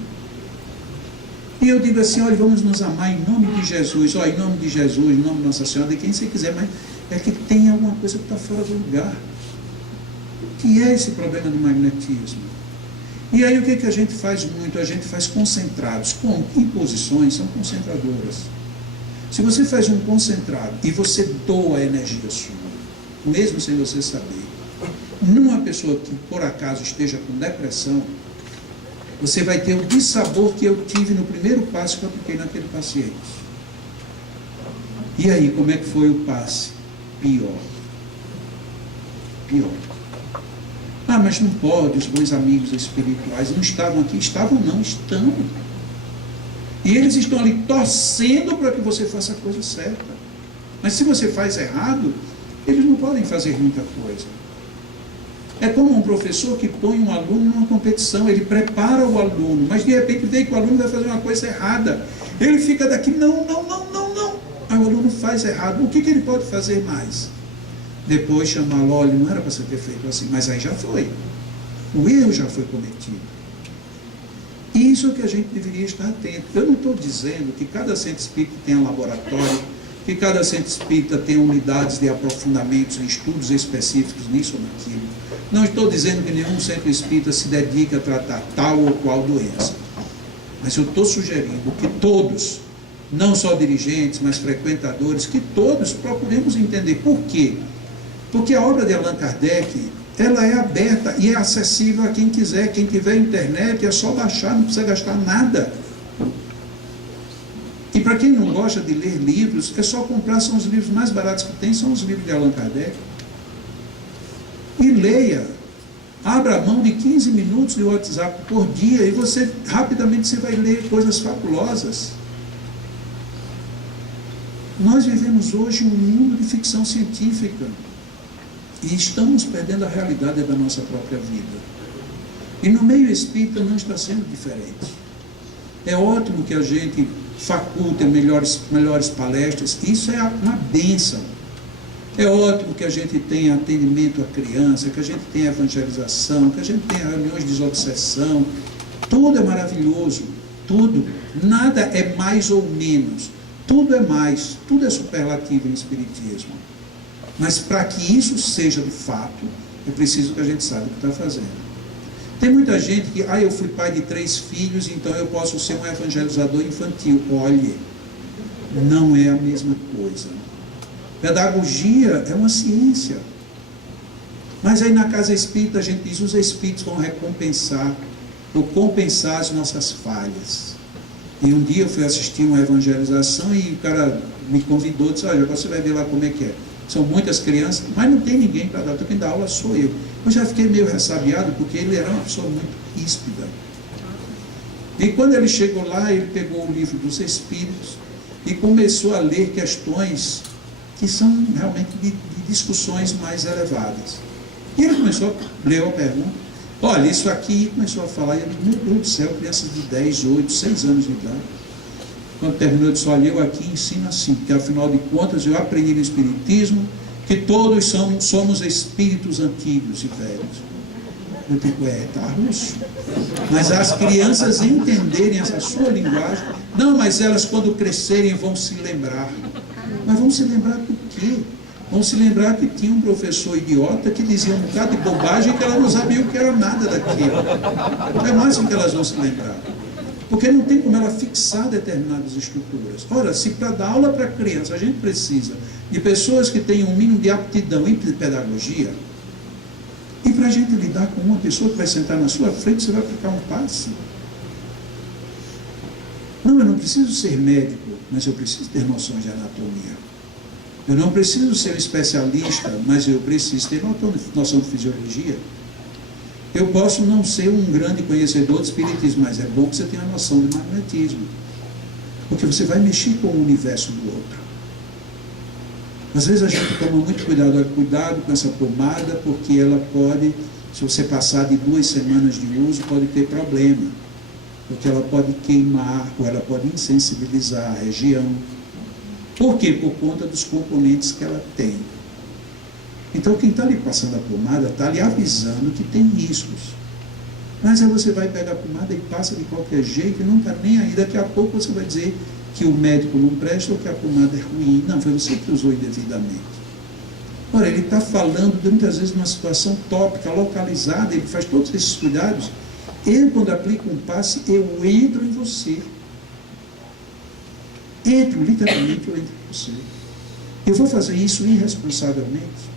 e eu digo assim, olha, vamos nos amar em nome de Jesus, em nome de Jesus, em nome de Nossa Senhora, de quem você quiser, mas é que tem alguma coisa que está fora do lugar. O que é esse problema do magnetismo? E aí o que a gente faz muito? A gente faz concentrados. Como? Imposições são concentradoras. Se você faz um concentrado e você doa a energia sua, mesmo sem você saber, numa pessoa que por acaso esteja com depressão, você vai ter o dissabor que eu tive no primeiro passe que eu apliquei naquele paciente. E aí, como é que foi o passe? Pior. Pior. Ah, mas não pode, os bons amigos espirituais não estavam aqui. Estavam não, estão. E eles estão ali torcendo para que você faça a coisa certa. Mas se você faz errado, eles não podem fazer muita coisa. É como um professor que põe um aluno numa competição, ele prepara o aluno, mas de repente vê que o aluno vai fazer uma coisa errada. Ele fica daqui, não. Aí o aluno faz errado. O que ele pode fazer mais? Depois chamá-lo, olha, não era para você ter feito assim, mas aí já foi. O erro já foi cometido. Isso é que a gente deveria estar atento. Eu não estou dizendo que cada centro espírita tenha laboratório, que cada centro espírita tenha unidades de aprofundamentos e estudos específicos nisso ou naquilo. Não estou dizendo que nenhum centro espírita se dedique a tratar tal ou qual doença. Mas eu estou sugerindo que todos, não só dirigentes, mas frequentadores, que todos procuremos entender por quê. Porque a obra de Allan Kardec, ela é aberta e é acessível a quem quiser. Quem tiver internet é só baixar, não precisa gastar nada. E para quem não gosta de ler livros, é só comprar, são os livros mais baratos que tem, são os livros de Allan Kardec. E leia. Abra mão de 15 minutos de WhatsApp por dia e você, rapidamente, você vai ler coisas fabulosas. Nós vivemos hoje um mundo de ficção científica. E estamos perdendo a realidade da nossa própria vida. E no meio espírita não está sendo diferente. É ótimo que a gente faculte melhores palestras, isso é uma bênção. É ótimo que a gente tenha atendimento à criança, que a gente tenha evangelização, que a gente tenha reuniões de desobsessão. Tudo é maravilhoso, tudo. Nada é mais ou menos. Tudo é mais, tudo é superlativo em espiritismo. Mas para que isso seja de fato, é preciso que a gente saiba o que está fazendo. Tem muita gente que, eu fui pai de 3 filhos, então eu posso ser um evangelizador infantil. Olhe, não é a mesma coisa. Pedagogia é uma ciência. Mas aí na casa espírita a gente diz, os espíritos vão recompensar, ou compensar as nossas falhas. E um dia eu fui assistir uma evangelização e o cara me convidou, disse, olha, você vai ver lá como é que é. São muitas crianças, mas não tem ninguém para dar. Quem dá aula sou eu. Eu já fiquei meio ressabiado, porque ele era uma pessoa muito ríspida. E quando ele chegou lá, ele pegou o livro dos Espíritos e começou a ler questões que são realmente de discussões mais elevadas. E ele começou a ler uma pergunta. Olha, isso aqui, começou a falar, e ele disse, meu Deus do céu, crianças de 10, 8, 6 anos de idade. Quando terminou, eu disse, olha, eu aqui ensino assim, porque afinal de contas eu aprendi no Espiritismo que todos somos espíritos antigos e velhos. Eu digo, tá russo. Mas as crianças entenderem essa sua linguagem, não, mas elas quando crescerem vão se lembrar. Mas vão se lembrar do quê? Vão se lembrar que tinha um professor idiota que dizia um bocado de bobagem que ela não sabia o que era nada daquilo. É mais que elas vão se lembrar. Porque não tem como ela fixar determinadas estruturas. Ora, se para dar aula para criança a gente precisa de pessoas que têm um mínimo de aptidão em pedagogia, e para a gente lidar com uma pessoa que vai sentar na sua frente, você vai aplicar um passe. Não, eu não preciso ser médico, mas eu preciso ter noções de anatomia. Eu não preciso ser um especialista, mas eu preciso ter noção de fisiologia. Eu posso não ser um grande conhecedor de espiritismo, mas é bom que você tenha a noção de magnetismo. Porque você vai mexer com o universo do outro. Às vezes a gente toma muito cuidado, olha, cuidado com essa pomada, porque ela pode, se você passar de 2 semanas de uso, pode ter problema. Porque ela pode queimar, ou ela pode insensibilizar a região. Por quê? Por conta dos componentes que ela tem. Então quem está ali passando a pomada está lhe avisando que tem riscos. Mas aí você vai pegar a pomada e passa de qualquer jeito e não está nem aí. Daqui a pouco você vai dizer que o médico não presta ou que a pomada é ruim. Não, foi você que usou indevidamente. Ora, ele está falando muitas vezes numa situação tópica, localizada, ele faz todos esses cuidados. Eu, quando aplico um passe, eu entro em você. Entro, literalmente, eu entro em você. Eu vou fazer isso irresponsavelmente.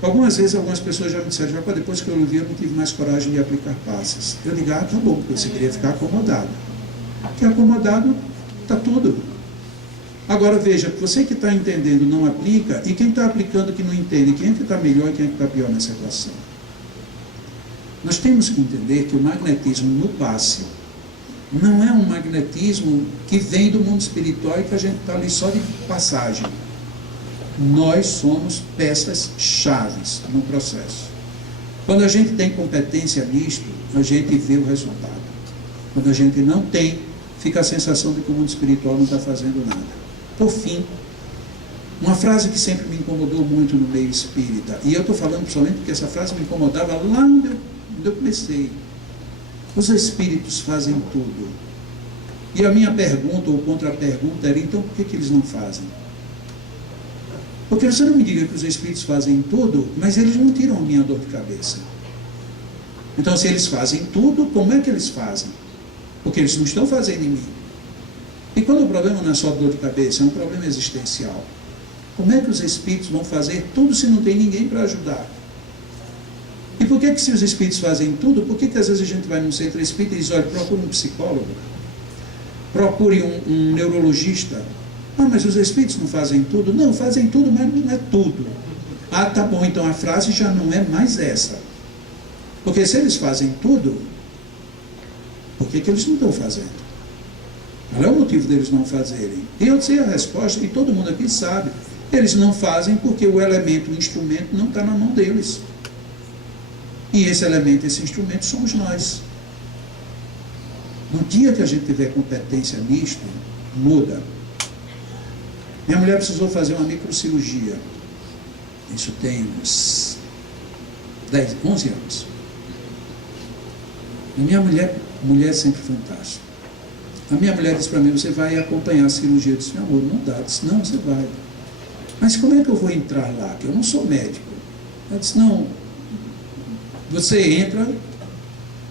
Algumas vezes, algumas pessoas já me disseram, já, depois que eu vi, eu não tive mais coragem de aplicar passes. Eu digo, tá bom, porque você queria ficar acomodado. Porque acomodado está tudo. Agora, veja, você que está entendendo não aplica, e quem está aplicando que não entende, quem é que está melhor e quem é que está pior nessa equação? Nós temos que entender que o magnetismo no passe não é um magnetismo que vem do mundo espiritual e que a gente está ali só de passagem. Nós somos peças-chaves no processo. Quando a gente tem competência nisto, a gente vê o resultado. Quando a gente não tem, fica a sensação de que o mundo espiritual não está fazendo nada. Por fim, uma frase que sempre me incomodou muito no meio espírita, e eu estou falando principalmente porque essa frase me incomodava lá onde eu comecei. Os espíritos fazem tudo. E a minha pergunta, ou contra-pergunta, era, então por que eles não fazem? Porque você não me diga que os espíritos fazem tudo, mas eles não tiram a minha dor de cabeça. Então, se eles fazem tudo, como é que eles fazem? Porque eles não estão fazendo em mim. E quando o problema não é só dor de cabeça, é um problema existencial. Como é que os espíritos vão fazer tudo se não tem ninguém para ajudar? E por que se os espíritos fazem tudo, por que às vezes a gente vai num centro espírita e diz, olha, procure um psicólogo, procure um neurologista. Ah, mas os espíritos não fazem tudo? Não, fazem tudo, mas não é tudo. Ah, tá bom, então a frase já não é mais essa. Porque se eles fazem tudo, por que eles não estão fazendo? Qual é o motivo deles não fazerem? E eu sei a resposta, e todo mundo aqui sabe. Eles não fazem porque o elemento, o instrumento, não está na mão deles. E esse elemento, esse instrumento, somos nós. No dia que a gente tiver competência nisto, muda. Minha mulher precisou fazer uma microcirurgia. Isso tem uns 11 anos. A minha mulher é sempre fantástica. A minha mulher disse para mim, você vai acompanhar a cirurgia. Eu disse, meu amor, não dá. Ela disse, não, você vai. Mas como é que eu vou entrar lá? Que eu não sou médico. Ela disse, não, você entra.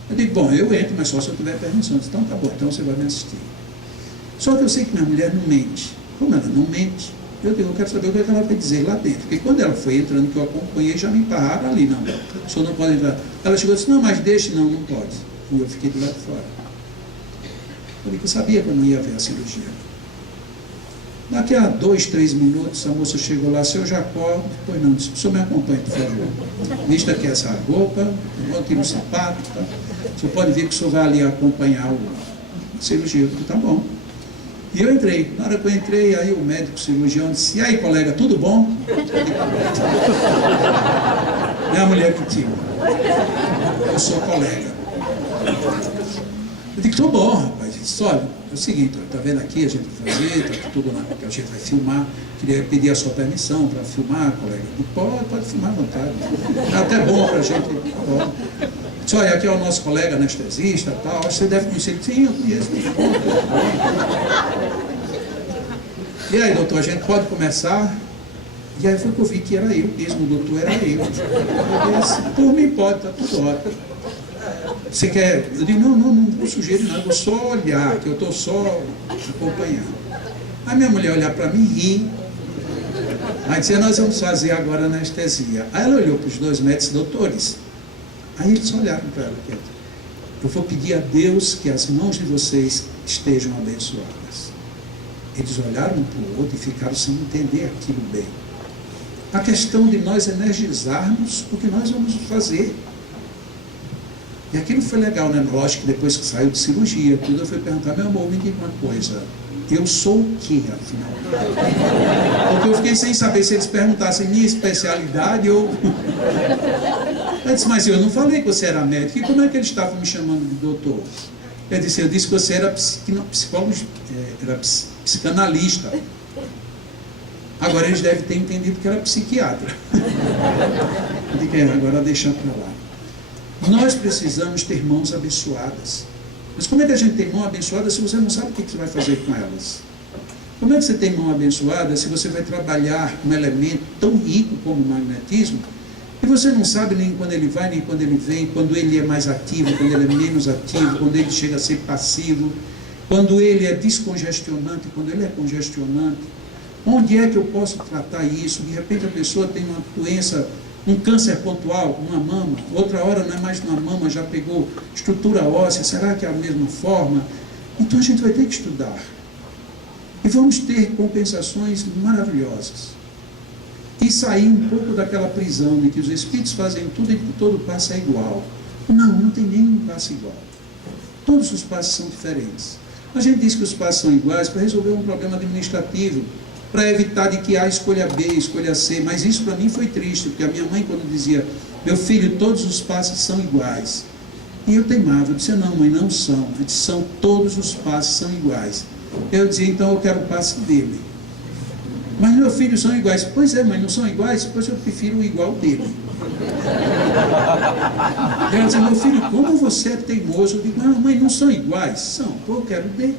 Eu digo, bom, eu entro, mas só se eu tiver permissão. Eu disse, então tá bom, então você vai me assistir. Só que eu sei que minha mulher não mente. Como ela não mente, eu digo, eu quero saber o que ela vai dizer lá dentro. Porque quando ela foi entrando, que eu acompanhei, já me emparraram ali, não, o senhor não pode entrar. Ela chegou e disse, não, mas deixe, não pode. E eu fiquei do lado de fora. Eu digo, eu sabia que eu não ia ver a cirurgia. Daqui a 2, 3 minutos, a moça chegou lá, seu Jacó, pois não, disse, o senhor me acompanha, por favor. Vista aqui essa roupa, bote no sapato, tá? O senhor pode ver que o senhor vai ali acompanhar a cirurgia. Eu digo, tá bom. E eu entrei. Na hora que eu entrei, aí o médico cirurgião disse, e aí, colega, tudo bom? Minha mulher contigo. Eu sou colega. Eu digo, tô bom, rapaz. Ele disse, olha, é o seguinte, tá vendo aqui, a gente vai fazer, tá tudo lá, que a gente vai filmar. Queria pedir a sua permissão para filmar, colega. Pode filmar à vontade. É até bom para a gente. Pode. Disse, olha, aqui é o nosso colega anestesista, tal. Você deve conhecer. Sim, eu conheço. E aí, doutor, a gente pode começar? E aí foi que eu vi que era eu mesmo, o doutor era eu. Eu disse, por mim pode, está tudo ótimo. Você quer? Eu digo, não vou sugerir nada, vou só olhar, que eu estou só acompanhando. Aí minha mulher olhar para mim e rir. Aí disse, nós vamos fazer agora anestesia. Aí ela olhou para os 2 médicos doutores. Aí eles olharam para ela, eu vou pedir a Deus que as mãos de vocês estejam abençoadas. Eles olharam um para o outro e ficaram sem entender aquilo bem. A questão de nós energizarmos o que nós vamos fazer. E aquilo foi legal, né? Lógico que depois que saiu de cirurgia, tudo, eu fui perguntar, meu amor, me diga uma coisa, eu sou o que, afinal? Porque eu fiquei sem saber se eles perguntassem minha especialidade ou... Eu disse, mas eu não falei que você era médico, e como é que eles estavam me chamando de doutor? Eu disse que você era psicólogo, era psicanalista. Agora eles devem ter entendido que era psiquiatra. Eu digo, agora deixa para lá. Nós precisamos ter mãos abençoadas. Mas como é que a gente tem mão abençoada se você não sabe o que você vai fazer com elas? Como é que você tem mão abençoada se você vai trabalhar um elemento tão rico como o magnetismo e você não sabe nem quando ele vai, nem quando ele vem, quando ele é mais ativo, quando ele é menos ativo, quando ele chega a ser passivo, quando ele é descongestionante, quando ele é congestionante? Onde é que eu posso tratar isso? De repente a pessoa tem uma doença, um câncer pontual, uma mama, outra hora não é mais uma mama, já pegou estrutura óssea, será que é a mesma forma? Então a gente vai ter que estudar. E vamos ter compensações maravilhosas. E sair um pouco daquela prisão de que os espíritos fazem tudo e que todo passo é igual. Não tem nenhum passo igual. Todos os passos são diferentes. A gente diz que os passos são iguais para resolver um problema administrativo, para evitar de que há escolha B, escolha C, mas isso para mim foi triste, porque a minha mãe quando dizia, meu filho, todos os passos são iguais, e eu teimava, eu disse, não mãe, não são, eu disse, são todos os passos são iguais. Eu dizia, então eu quero o passo dele. Mas meus filhos são iguais. Pois é, mas não são iguais, pois eu prefiro o igual dele. Ela dizia, meu filho, como você é teimoso? Eu digo, mãe, não são iguais? São, eu quero o dele.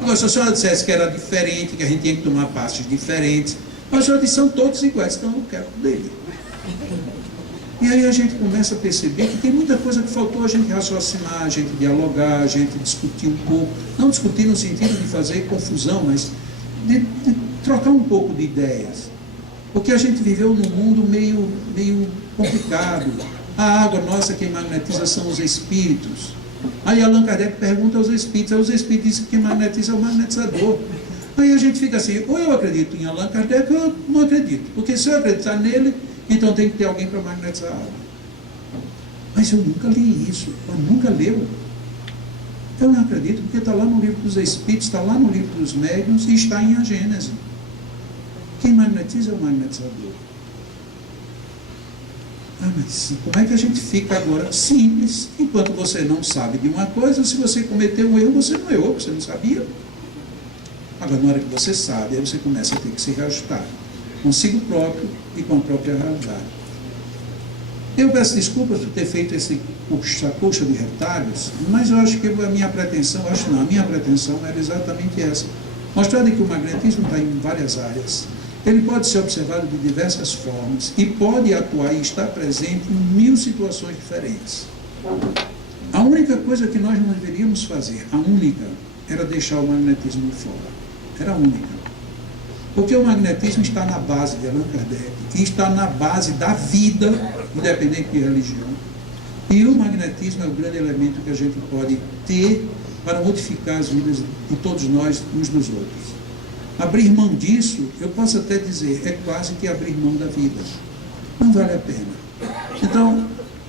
Agora, se a senhora dissesse que era diferente, que a gente tinha que tomar passos diferentes, mas a senhora disse, são todos iguais, então eu quero o dele. E aí a gente começa a perceber que tem muita coisa que faltou a gente raciocinar, a gente dialogar, a gente discutir um pouco. Não discutir no sentido de fazer confusão, mas de trocar um pouco de ideias. Porque a gente viveu num mundo meio complicado. A água nossa, quem magnetiza são os espíritos. Aí Allan Kardec pergunta aos espíritos, aí os espíritos dizem que quem magnetiza é o magnetizador. Aí a gente fica assim, ou eu acredito em Allan Kardec ou eu não acredito. Porque se eu acreditar nele, então tem que ter alguém para magnetizar a água. Mas eu nunca li isso, eu nunca leu. Eu não acredito, porque está lá no livro dos Espíritos, está lá no livro dos Médiuns e está em A Gênese. Quem magnetiza é o magnetizador. Mas como é que a gente fica agora simples, enquanto você não sabe de uma coisa, se você cometeu um erro, você não errou, você não sabia. Agora, na hora que você sabe, aí você começa a ter que se reajustar consigo próprio e com a própria realidade. Eu peço desculpas por ter feito essa coxa de retalhos, mas eu acho que a minha pretensão era exatamente essa. Mostrar que o magnetismo está em várias áreas. Ele pode ser observado de diversas formas e pode atuar e estar presente em 1000 situações diferentes. A única coisa que nós não deveríamos fazer, era deixar o magnetismo de fora. Era a única. Porque o magnetismo está na base de Allan Kardec e está na base da vida, independente de religião. E o magnetismo é o grande elemento que a gente pode ter para modificar as vidas de todos nós, uns dos outros. Abrir mão disso, eu posso até dizer, é quase que abrir mão da vida. Não vale a pena. Então,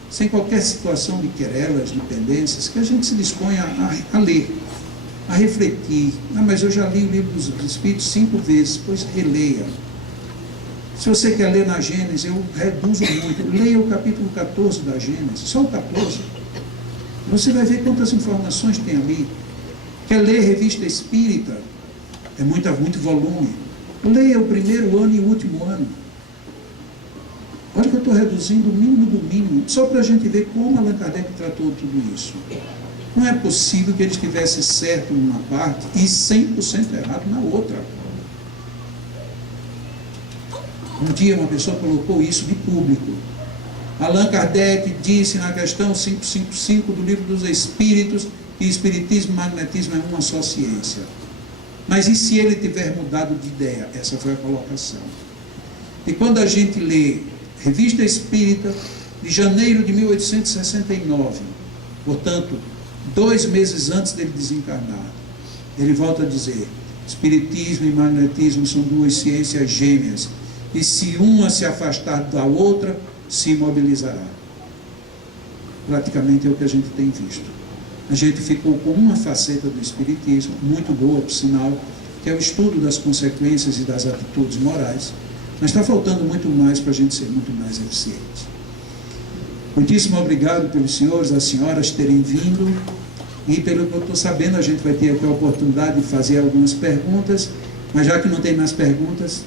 sem qualquer situação de querelas, de pendências, que a gente se disponha a ler, a refletir. Mas eu já li o livro dos Espíritos 5 vezes, pois releia. Se você quer ler na Gênesis, eu reduzo muito. Leia o capítulo 14 da Gênesis, só o 14. Você vai ver quantas informações tem ali. Quer ler Revista Espírita? É muito volume. Leia o primeiro ano e o último ano. Olha que eu estou reduzindo o mínimo do mínimo, só para a gente ver como Allan Kardec tratou tudo isso. Não é possível que ele estivesse certo numa parte e 100% errado na outra. Um dia uma pessoa colocou isso de público. Allan Kardec disse na questão 555 do Livro dos Espíritos que Espiritismo e Magnetismo é uma só ciência. Mas e se ele tiver mudado de ideia? Essa foi a colocação. E quando a gente lê Revista Espírita, de janeiro de 1869, portanto, 2 meses antes dele desencarnar, ele volta a dizer: Espiritismo e magnetismo são 2 ciências gêmeas, e se uma se afastar da outra, se imobilizará. Praticamente é o que a gente tem visto. A gente ficou com uma faceta do Espiritismo, muito boa, por sinal, que é o estudo das consequências e das atitudes morais, mas está faltando muito mais para a gente ser muito mais eficiente. Muitíssimo obrigado pelos senhores, as senhoras terem vindo, e pelo que eu estou sabendo, a gente vai ter aqui a oportunidade de fazer algumas perguntas, mas já que não tem mais perguntas...